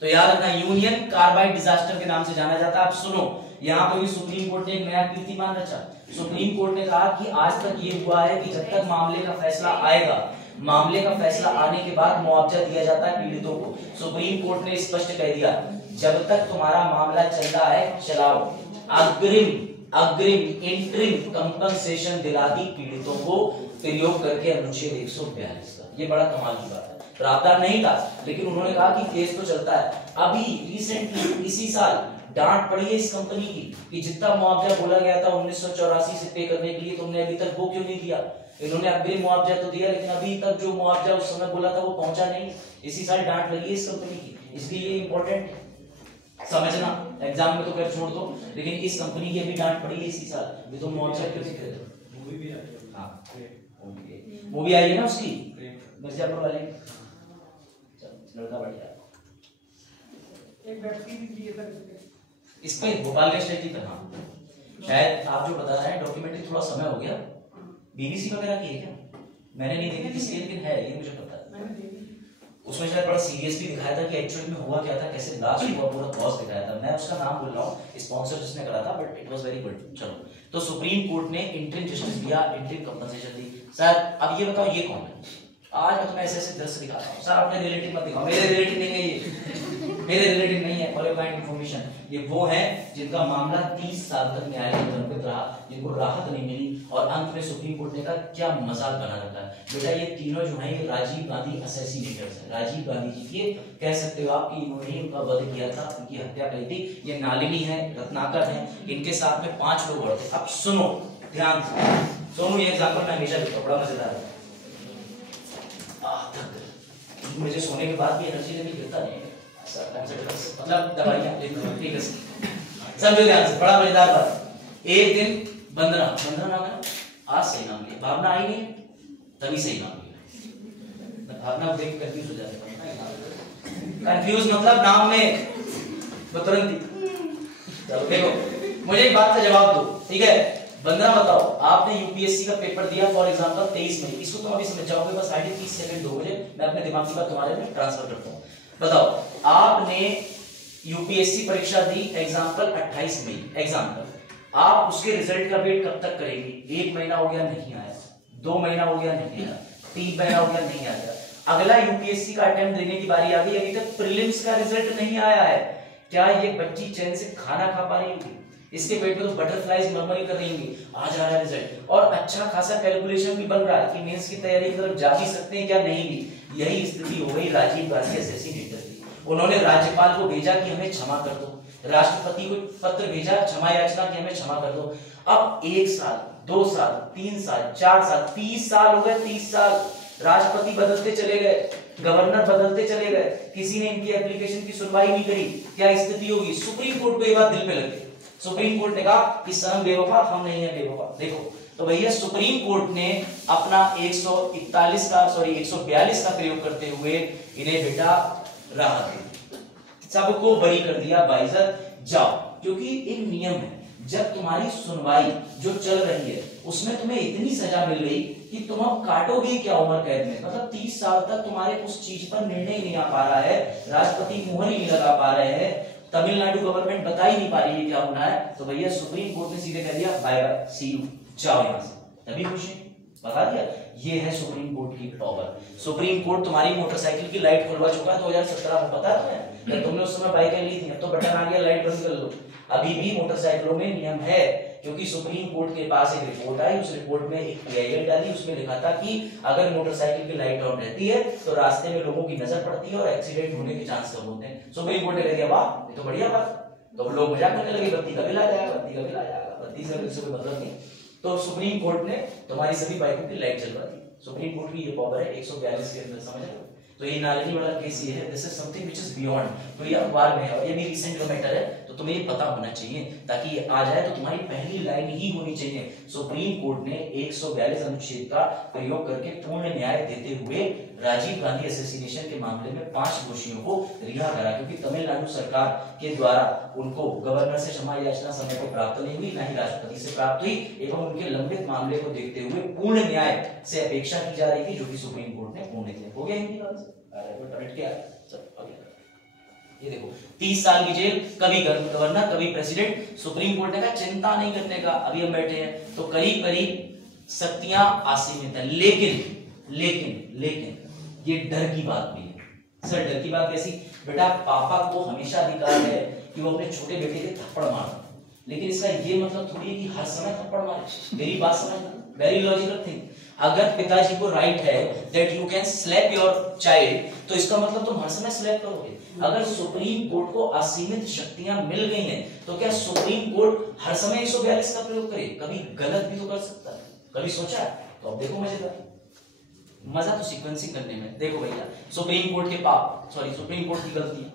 तो याद रखना यूनियन कार्बाइड डिजास्टर के नाम से जाना जाता है। अब सुनो, यहाँ पे भी सुप्रीम कोर्ट ने एक नया कीर्तिमान रचा। सुप्रीम कोर्ट ने कहा कि आज तक ये हुआ है कि जब तक मामले का फैसला आएगा, मामले का फैसला आने के बाद मुआवजा दिया जाता है पीड़ितों को। सुप्रीम कोर्ट ने स्पष्ट कह दिया जब तक तुम्हारा मामला चल रहा है चलाओ, अग्रिम इंटरिम कंपनसेशन दिला दी पीड़ितों को प्रयोग करके अनुच्छेद 142 का। ये बड़ा कमाल की बात है, प्रावधान नहीं था लेकिन उन्होंने कहा कि केस तो चलता है। अभी रिसेंटली इसी साल डांट पड़ी है इस कंपनी की कि जितना मुआवजा बोला गया था 1984 से पे करने के लिए तुमने अभी तक वो क्यों नहीं दिया। इन्होंने अग्रिम मुआवजा तो दिया लेकिन अभी तक जो मुआवजा उस समय बोला था वो पहुंचा नहीं। इसी साल डांट लगी है इस कंपनी की, इसलिए ये इंपॉर्टेंट समझना। एग्जाम में तो खैर छोड़ दो, लेकिन इस कंपनी की अभी डांट पड़ी है इसी साल, अभी तो मुआवजा क्यों नहीं दे रहे। मूवी आई है ना उसकी मिर्जापुर वाले, लड़का बढ़िया एक वेब सीरीज भी है इस पे भोपाल गैस ट्रेजेडी पर। हाँ शायद आप जो बता रहे हैं डॉक्यूमेंट्री थोड़ा समय हो गया, बीबीसी वगैरह की है क्या, मैंने नहीं देखी किसकी, लेकिन है ये मुझे पता है। उसमें शायद बड़ा सीरियसली दिखाया था कि एक्चुअली में हुआ क्या था, कैसे ब्लास्ट हुआ, पूरा कॉज दिखाया था। मैं उसका नाम बोल रहा हूँ, स्पॉन्सर जिसने करा था, but it was very good. चलो तो सुप्रीम कोर्ट ने इंटरिम जस्टिस दिया, इंटरिम कंपनसेशन दी। सर अब ये बताओ ये कौन है, आज मैं तुम्हें ऐसे ऐसे दृश्य दिखाता हूँ। सर अपने रिलेटिव मत दिखाओ, मेरे रिलेटिव नहीं है ये, मेरे रिलेटिव नहीं है, क्वालिफाइड इंफॉर्मेशन। ये वो है जिनका मामला 30 साल तक न्यायालय में लंबित रहा, जिनको राहत नहीं मिली और अंत में सुप्रीम कोर्ट ने कहा क्या मजाक बना रखा है। बेटा ये तीनों जो है ये राजीव गांधी असैसिनेटर्स है, राजीव गांधी जी के कह सकते हो आप कि इन्होंने उनका वध किया था, उनकी हत्या करी थी। ये नालिनी है, रत्नाकर है, इनके साथ में 5 लोग और थे। अब सुनो ध्यान से, सोनू ये एग्जाम्पल मैं हमेशा देता हूँ, बड़ा मजेदार है। मुझे सोने के बाद भी एनर्जी लेवल गिरता नहीं है, मतलब दवाइयां ठीक है समझो ध्यान से, बड़ा मजेदार बात। एक दिन बंदना नाम है, आज सही नाम लिया, भावना आई नहीं तभी सही नाम लिया। भावना देख कंफ्यूज हो जाते हैं, कंफ्यूज मतलब नाम में तुरंत। चलो देखो मुझे एक बात का जवाब दो, ठीक है। बंदना बताओ, आपने यूपीएससी का पेपर दिया फॉर एग्जांपल 23 मई, इसको तुम अभी समझ जाओगे, बस 30 सेकंड दो मुझे, मैं अपने दिमाग की बात तुम्हारे में ट्रांसफर करता हूं। बताओ आपने यूपीएससी परीक्षा दी एग्जांपल 28 मई, एग्जांपल आप उसके रिजल्ट का वेट कब तक करेंगे? 1 महीना हो गया नहीं आया, 2 महीना हो गया नहीं आया, 3 महीना हो गया नहीं आया, अगला यूपीएससी का अटेम्प्ट देने की बारी आ गई, अभी तक प्रीलिम्स का रिजल्ट नहीं आया है। क्या ये बच्ची चैन से खाना खा पा रही होगी? इसके पेट में तो बटरफ्लाइज मरमरी कर रही होंगी, आ जा रहा है रिजल्ट, और अच्छा खासा कैलकुलेशन भी बन रहा है कि मेंस की तैयारी की तरफ जा भी सकते हैं क्या नहीं भी। यही स्थिति हो गई राजीव गांधी असैसिनेटर की। उन्होंने राज्यपाल को भेजा कि हमें क्षमा कर दो, राष्ट्रपति को पत्र भेजा क्षमा याचना कि हमें क्षमा कर दो। अब 1 साल 2 साल 3 साल 4 साल 30 साल हो गए, 30 साल राष्ट्रपति बदलते चले गए, गवर्नर बदलते चले गए, किसी ने इनकी एप्लीकेशन की सुनवाई नहीं करी। क्या स्थिति होगी? सुप्रीम कोर्ट को ये बात दिल पे लग गई। सुप्रीम कोर्ट ने कहा कि सनम बेवफा, हम नहीं है बेवफा। देखो तो भैया सुप्रीम कोर्ट ने अपना 142 का प्रयोग करते हुए इन्हें बेटा राहत दी, सबको बरी कर दिया, बाइज्जत जाओ। क्योंकि एक नियम है, जब तुम्हारी सुनवाई जो चल रही है उसमें तुम्हें इतनी सजा मिल गई कि तुम अब काटोगे क्या उम्र कैद में, मतलब 30 साल तक तुम्हारे उस चीज पर निर्णय नहीं आ पा रहा है, राष्ट्रपति मुहर ही नहीं लगा पा रहे हैं, तमिलनाडु गवर्नमेंट बता ही नहीं पा रही है क्या होना है, तो भैया सुप्रीम कोर्ट ने सीधे कह दिया बाय बाय सी यू, जाओ यहां से। तभी खुश है, बता दिया। ये है सुप्रीम कोर्ट की पावर। सुप्रीम कोर्ट तुम्हारी मोटरसाइकिल की लाइट खुलवा चुका है 2017 में, पता है तुम्हें? तुमने उस समय बाइक ली थी, अब तो बटन आ गया लाइट बंद कर लो। अभी भी मोटरसाइकिलों में नियम है, क्योंकि सुप्रीम कोर्ट के पास एक रिपोर्ट आई, उस रिपोर्ट में एक पीआईएल डाली, उसमें लिखा था कि अगर मोटरसाइकिल की लाइट ऑन रहती है तो रास्ते में लोगों की नजर पड़ती है और एक्सीडेंट होने के चांस कम होते हैं। सुप्रीम कोर्ट ने कह दिया वाह ये तो बढ़िया बात, तो लोग मजाक करने लगे बत्ती का बिल आ जाएगा, बत्ती का बिल आ जाएगा, बत्ती से कोई मतलब नहीं। तो सुप्रीम कोर्ट ने तुम्हारी सभी बाइकों की लाइट जलवा दी। सुप्रीम कोर्ट की ये पावर है 142 के अंदर, समझ रहे हो? तो ये नालिनी वाला केस ये है, this is something which is beyond. तो ये अखबार में है और ये भी रिसेंट का मैटर है, तो तुम्हें ये पता होना चाहिए ताकि ये आ जाए तो तुम्हारी पहली लाइन ही होनी चाहिए। सुप्रीम कोर्ट ने 142 अनुच्छेद का प्रयोग करके पूर्ण न्याय देते हुए राजीव गांधी असैसिनेशन के मामले में 5 दोषियों को रिहा करा, क्योंकि तमिलनाडु सरकार के द्वारा उनको गवर्नर से क्षमा याचना समय पर प्राप्त नहीं हुई, ना ही राष्ट्रपति से प्राप्त हुई, एवं उनके लंबित मामले को देखते हुए पूर्ण न्याय से अपेक्षा की जा रही थी, जो कि सुप्रीम कोर्ट ने पूर्ण किया। हो गया हिंदी बात से? ये देखो 30 साल की जेल, कभी गवर्नर कभी प्रेसिडेंट। सुप्रीम कोर्ट ने कहा चिंता नहीं करने का, अभी हम बैठे हैं तो करीब करीब शक्तियां असीमित है, लेकिन लेकिन लेकिन ये डर की बात भी है। सर डर की बात कैसी? बेटा पापा को हमेशा अधिकार है कि वो अपने छोटे बेटे के थप्पड़ मारे, लेकिन इसका ये मतलब थोड़ी है कि हर समय थप्पड़ मारे। मेरी बात समझना, वेरी लॉजिकल थिंग। अगर पिताजी को राइट है that you can slap your child, तो इसका मतलब तुम हर समय स्लैप करोगे। अगर सुप्रीम कोर्ट को असीमित शक्तियां मिल गई हैं, तो क्या सुप्रीम कोर्ट हर समय 142 का प्रयोग करे? कभी गलत भी तो कर सकता है, कभी सोचा है? तो अब देखो मजेदार, मजा तो सीक्वेंसिंग करने में। देखो भैया सुप्रीम कोर्ट के पाप, सॉरी सुप्रीम कोर्ट की गलतियां,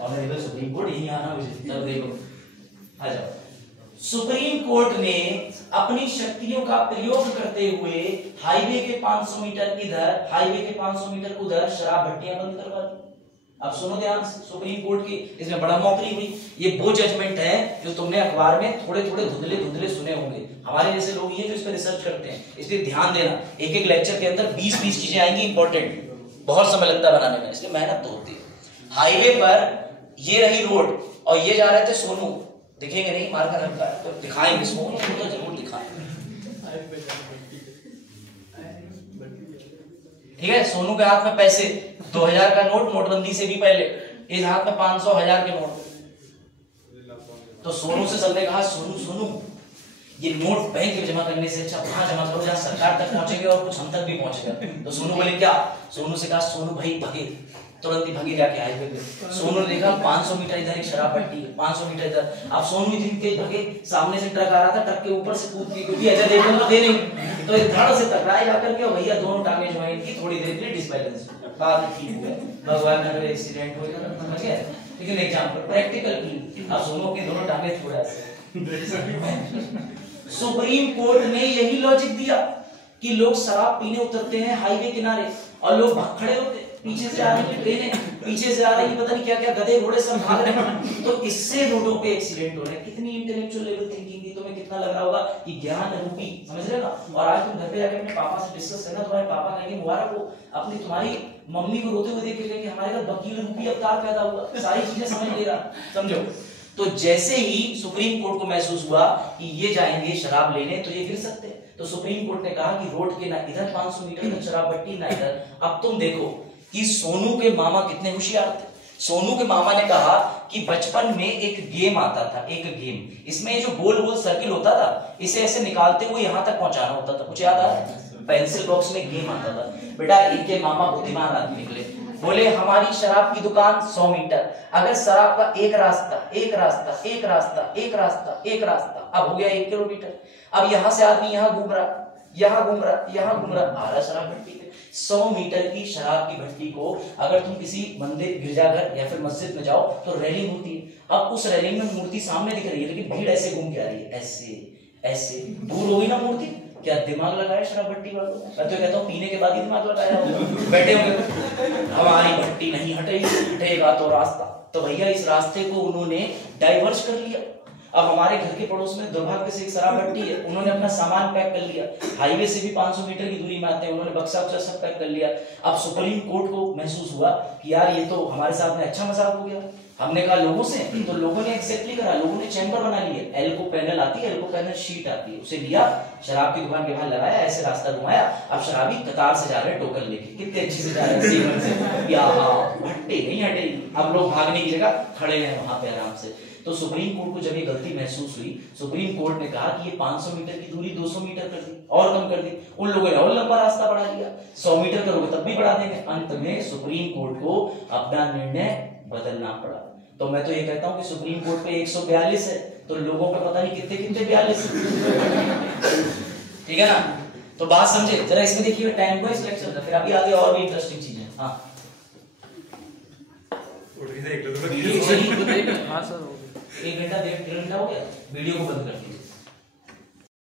ऑनरेबल सुप्रीम कोर्ट यही आना मुझे, चलो देखो आ जाओ। सुप्रीम कोर्ट ने अपनी शक्तियों का प्रयोग करते हुए हाईवे के 500 मीटर इधर, हाईवे के 500 मीटर उधर शराब भट्टियां बंद करवा दी। अब सुनो ध्यान से, सुप्रीम कोर्ट की इसमें बड़ा मौकरी हुई। ये वो जजमेंट है जो तुमने अखबार में थोड़े थोड़े धुंधले धुंधले सुने होंगे। हमारे जैसे लोग ये जो इस पर रिसर्च करते हैं, इसलिए ध्यान देना, एक एक लेक्चर के अंदर 20-20 चीजें आएंगी इंपॉर्टेंट, बहुत समय लगता है बनाने में, इसलिए मेहनत तो होती है। हाईवे पर ये रही रोड और ये जा रहे थे सोनू, दिखेंगे नहीं मार कर रखा है तो दिखाएंगे, सोनू तो जरूर दिखाएंगे, ठीक है। सोनू के हाथ में पैसे 2000 का नोट, नोटबंदी से भी पहले, इस हाथ में 500 1000 के नोट। तो सोनू से सबने कहा सोनू सोनू ये नोट बैंक में जमा करने से अच्छा वहां जमा करो जहां सरकार तक पहुंचेंगे और कुछ हम तक भी पहुंचेगा। तो सोनू बोले क्या? सोनू से कहा सोनू भाई भगे, तुरंत ही भगे जाके हाईवे पे। सोनू ने देखा 500 मीटर इधर एक शराब भट्टी है, 500 मीटर इधर। अब सोनू इतनी तेज भगे, सामने से ट्रक आ रहा था, ट्रक के ऊपर से कूद के, क्योंकि ऐसा देखने को दे नहीं, तो एक धड़ से टकराए जाकर के भैया दोनों टांगे जो है इनकी थोड़ी देर के लिए डिसबैलेंस, बाद में ठीक हुआ, भगवान ने अगर एक्सीडेंट हो गया समझ गए। लेकिन एग्जांपल प्रैक्टिकल की, अब सोनू की दोनों टांगे थोड़ा से। सुप्रीम कोर्ट ने यही लॉजिक दिया कि लोग शराब पीने उतरते हैं हाईवे किनारे और लोग भाग खड़े होते, पीछे से आ रही ट्रेनें, पीछे से आ रही पता नहीं क्या क्या गधे घोड़े सब भाग रहे हैं, तो इससे रोडों पे एक्सीडेंट हो रहे हैं। कितनी इंटेलेक्चुअल लेवल थिंकिंग थी, तुम्हें कितना लग रहा होगा कि ज्ञान रूपी, समझ रहे हो ना। और आज तुम घर पे जाके अपने पापा से डिस्कस करना, तुम्हारे पापा कहेंगे मुबारक हो, अपनी तुम्हारी मम्मी को रोते हुए देख के कहेंगे हमारे घर वकील रूपी अवतार पैदा हुआ, सारी चीजें समझ ले रहा, समझो। तो जैसे ही सुप्रीम कोर्ट को महसूस हुआ कि ये जाएंगे शराब लेने तो ये गिर सकते हैं, तो सुप्रीम कोर्ट ने कहा कि रोड के ना इधर 500 मीटर तक शराब भट्टी ना इधर। अब तुम देखो कि सोनू के मामा कितने होशियार थे। सोनू के मामा ने कहा कि बचपन में एक गेम आता था, एक गेम, इसमें जो गोल गोल सर्किल होता था इसे ऐसे निकालते हुए यहां तक पहुंचाना होता था, कुछ याद आ रहा है? पेंसिल बॉक्स में गेम आता था। बेटा इनके मामा बुद्धिमान आदमी निकले, बोले हमारी शराब की दुकान 100 मीटर, अगर शराब का एक रास्ता एक रास्ता एक रास्ता एक रास्ता एक रास्ता, अब हो गया 1 किलोमीटर। अब यहां से आदमी यहां घूम रहा, यहां घूम रहा, यहां घूम रहा, आ रहा शराब भट्टी पे। 100 मीटर की शराब की भट्टी को अगर तुम किसी मंदिर, गिरजाघर या फिर मस्जिद में जाओ तो रैलिंग होती है। अब उस रैलिंग में मूर्ति सामने दिख रही है, लेकिन भीड़ ऐसे घूम के आ रही है, ऐसे ऐसे दूर होगी ना मूर्ति। क्या दिमाग लगाया शराब भट्टी वालों? मैं तो कहता हूँ पीने के बाद ही दिमाग लगाया होगा, बैठे होंगे हमारी भट्टी नहीं हटेगी, हटेगा तो रास्ता। तो भैया इस रास्ते को उन्होंने डाइवर्स कर लिया अब हमारे घर के पड़ोस में दुर्भाग्य से एक शराब भट्टी है, उन्होंने अपना सामान पैक कर लिया, हाईवे से भी 500 मीटर की दूरी में आते हैं, उन्होंने बक्सा वक्सा सब पैक कर लिया। अब सुप्रीम कोर्ट को महसूस हुआ कि यार ये तो हमारे साथ में अच्छा मजाक हो गया। हमने कहा लोगों से, तो लोगों ने एक्सेप्टली करा, लोगों ने चैम्बर बना लिए, एल्को पैनल आती है, एल्को पैनल शीट आती है, उसे लिया, शराब की दुकान के बाहर लगाया, ऐसे रास्ता घुमाया। अब शराबी कतार से जा रहे हैं टोकन लेके, कितने अच्छे से जा रहे हैं सीवन से, या भट्टे नहीं हटे। अब लोग भागने की जगह खड़े हैं वहां पे आराम से। तो सुप्रीम कोर्ट को जब ये गलती महसूस हुई, सुप्रीम कोर्ट ने कहा कि ये 500 मीटर की दूरी 200 मीटर कर दी और कम कर दी। उन लोगों ने और लंबा रास्ता बढ़ा लिया, 100 मीटर करोगे तब भी बढ़ा देंगे। अंत में सुप्रीम कोर्ट को अपना निर्णय बदलना पड़ा। तो मैं तो ये कहता हूं कि सुप्रीम कोर्ट पे 142 है, तो लोगों पे पता नहीं कितने कितने 42 ठीक है ना। तो बात समझे जरा, इसमें देखिए टाइम को सिलेक्शन था, फिर अभी आगे और भी इंटरेस्टिंग चीजें। हाँ हाँ सर, 1 घंटा 1.5 घंटा हो गया, वीडियो को बंद कर दीजिए।